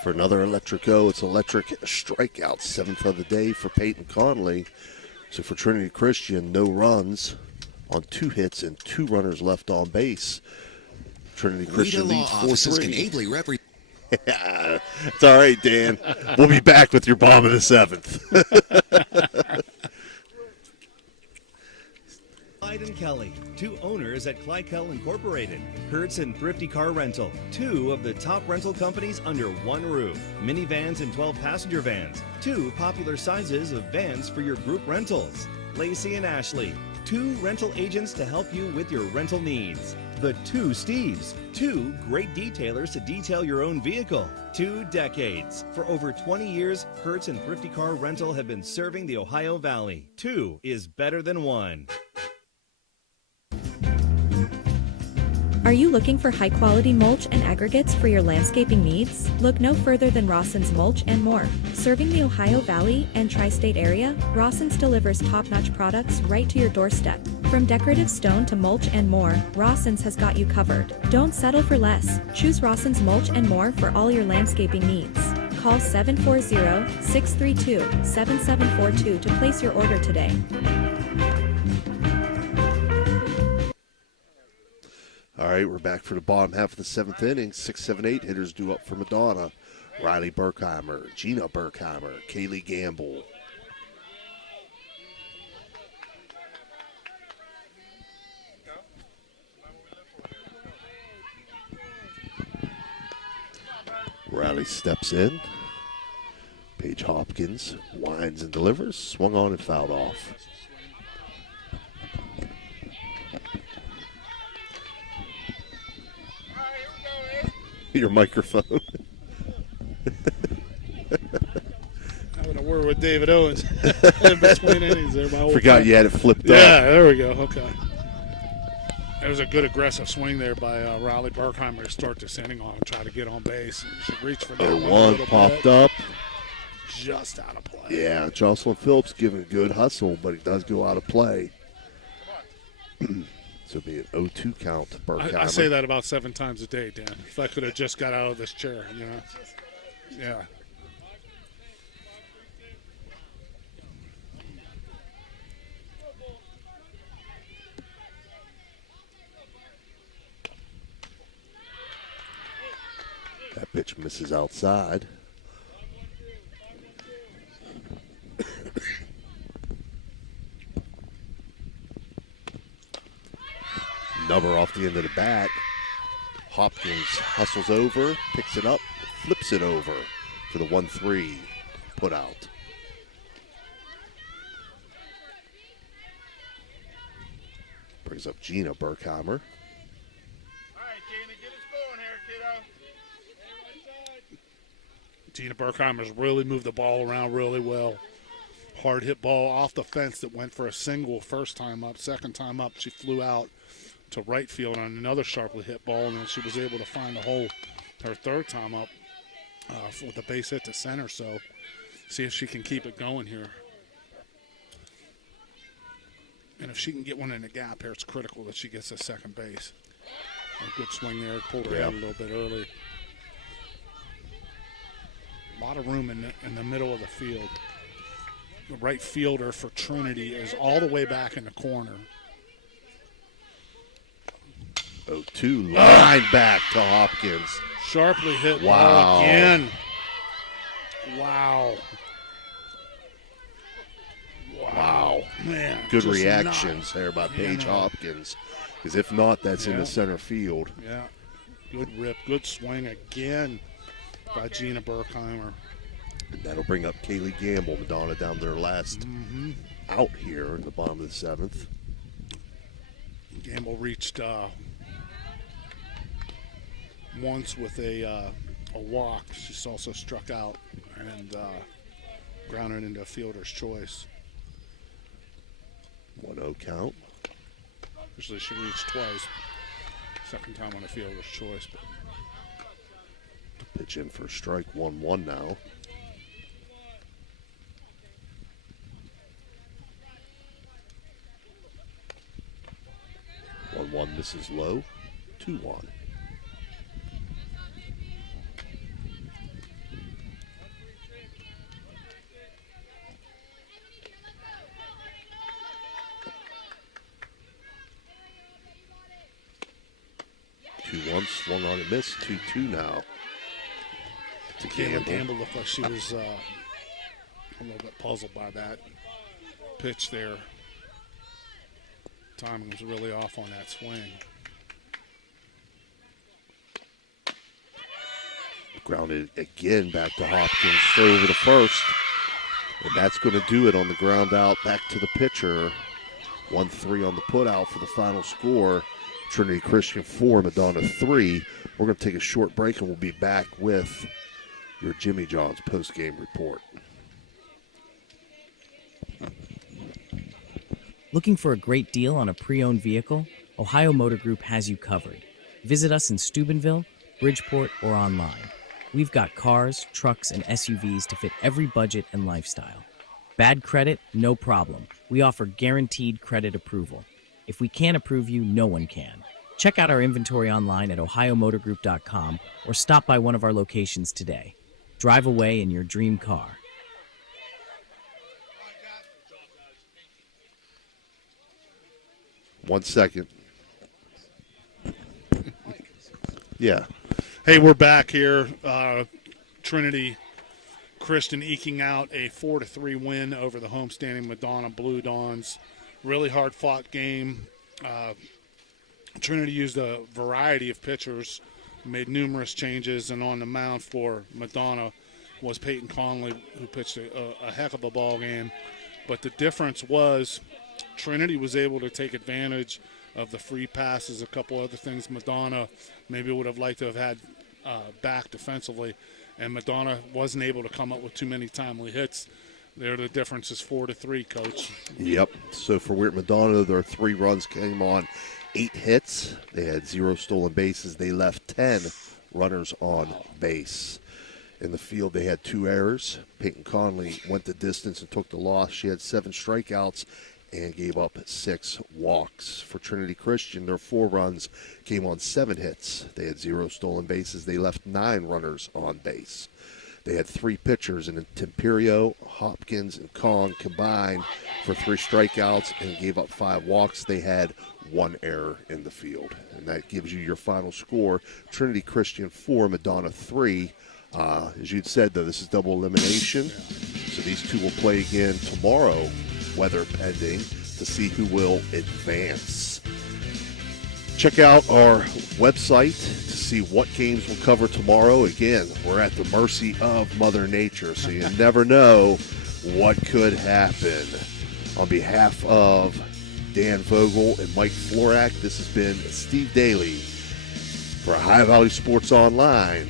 For another electric O, it's electric strikeout, seventh of the day for Peyton Conley. So for Trinity Christian, no runs on 2 hits and 2 runners left on base. Trinity Christian leads 4-3. It's all right, Dan. We'll be back with your bomb of the 7th. Clyde and Kelly, 2 owners at Clykel Incorporated. Hertz and Thrifty Car Rental, 2 of the top rental companies under one roof. Minivans and 12-passenger vans, 2 popular sizes of vans for your group rentals. Lacey and Ashley, 2 rental agents to help you with your rental needs. The 2 Steves, 2 great detailers to detail your own vehicle. 2 decades. For over 20 years, Hertz and Thrifty Car Rental have been serving the Ohio Valley. 2 is better than 1. Are you looking for high-quality mulch and aggregates for your landscaping needs? Look no further than Rawson's Mulch and More. Serving the Ohio Valley and tri-state area, Rawson's delivers top-notch products right to your doorstep. From decorative stone to mulch and more, Rawson's has got you covered. Don't settle for less. Choose Rawson's Mulch and More for all your landscaping needs. Call 740-632-7742 to place your order today. All right, we're back for the bottom half of the 7th inning. 6, 7, 8 hitters due up for Madonna. Riley Berkheimer, Gina Berkheimer, Kaylee Gamble. Riley steps in. Paige Hopkins winds and delivers. Swung on and fouled off. Your microphone. Having a word with David Owens in between innings there. Forgot you had it flipped up. Yeah, there we go. Okay. It was a good aggressive swing there by Riley Berkheimer to start this inning on and try to get on base. She reached for that one a 0-1 little popped bit. up. Just out of play. Yeah, Jocelyn Phillips giving good hustle, but he does go out of play. So it'll be an 0-2 count to Berkheimer. I say that about 7 times a day, Dan. If I could have just got out of this chair, you know. Yeah. That pitch misses outside. Number off the end of the bat. Hopkins hustles over, picks it up, flips it over for the 1-3 put out. Brings up Gina Berkheimer. Gina Berkheimer's really moved the ball around really well. Hard hit ball off the fence that went for a single first time up. Second time up, she flew out to right field on another sharply hit ball, and then she was able to find the hole her third time up with a base hit to center. So see if she can keep it going here. And if she can get one in the gap here, it's critical that she gets a second base. A good swing there. Pulled her head a little bit early. A lot of room in the middle of the field. The right fielder for Trinity is all the way back in the corner. 0-2, line back to Hopkins. Sharply hit Wow. ball again. Wow. Wow. Man, good just reactions not, there by you Paige know. Hopkins. Because if not, that's in Yeah. the center field. Yeah. Good rip. Good swing again by Gina Berkheimer. And that'll bring up Kaylee Gamble, Madonna, down their last out here in the bottom of the 7th. Gamble reached once with a walk. She's also struck out and grounded into a fielder's choice. 1-0 count. Usually she reached twice. Second time on a fielder's choice. But Pitch in for strike 1-1 now. One misses low. 2-1. Swung on and missed. 2-2 now. To Kayla Gamble. Gamble looked like she was a little bit puzzled by that pitch there. Timing was really off on that swing. Grounded again back to Hopkins. Throw over to first. And that's going to do it on the ground out. Back to the pitcher. 1-3 on the put out for the final score. Trinity Christian 4, Madonna 3. We're going to take a short break and we'll be back with your Jimmy John's post-game report. Looking for a great deal on a pre-owned vehicle? Ohio Motor Group has you covered. Visit us in Steubenville, Bridgeport, or online. We've got cars, trucks, and SUVs to fit every budget and lifestyle. Bad credit? No problem. We offer guaranteed credit approval. If we can't approve you, no one can. Check out our inventory online at ohiomotorgroup.com or stop by one of our locations today. Drive away in your dream car. One second. Yeah. Hey, we're back here. Trinity Christian eking out a 4-3 win over the homestanding Madonna Blue Dons. Really hard-fought game. Trinity used a variety of pitchers, made numerous changes, and on the mound for Madonna was Peyton Conley, who pitched a heck of a ball game. But the difference was Trinity was able to take advantage of the free passes, a couple other things Madonna maybe would have liked to have had back defensively, and Madonna wasn't able to come up with too many timely hits. There, the difference is 4-3, Coach. Yep. So for Weird Madonna, their 3 runs came on 8 hits. They had 0 stolen bases. They left 10 runners on base. In the field, they had 2 errors. Peyton Conley went the distance and took the loss. She had 7 strikeouts and gave up 6 walks. For Trinity Christian, their 4 runs came on 7 hits. They had 0 stolen bases. They left 9 runners on base. They had 3 pitchers, and Temperio, Hopkins, and Kong combined for 3 strikeouts and gave up 5 walks. They had 1 error in the field. And that gives you your final score. Trinity Christian 4, Madonna 3. As you'd said, though, this is double elimination. So these 2 will play again tomorrow, weather pending, to see who will advance. Check out our website to see what games we'll cover tomorrow. Again, we're at the mercy of Mother Nature, so you never know what could happen. On behalf of Dan Vogel and Mike Florak, this has been Steve Daly for Ohio Valley Sports Online.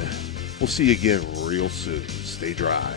We'll see you again real soon. Stay dry.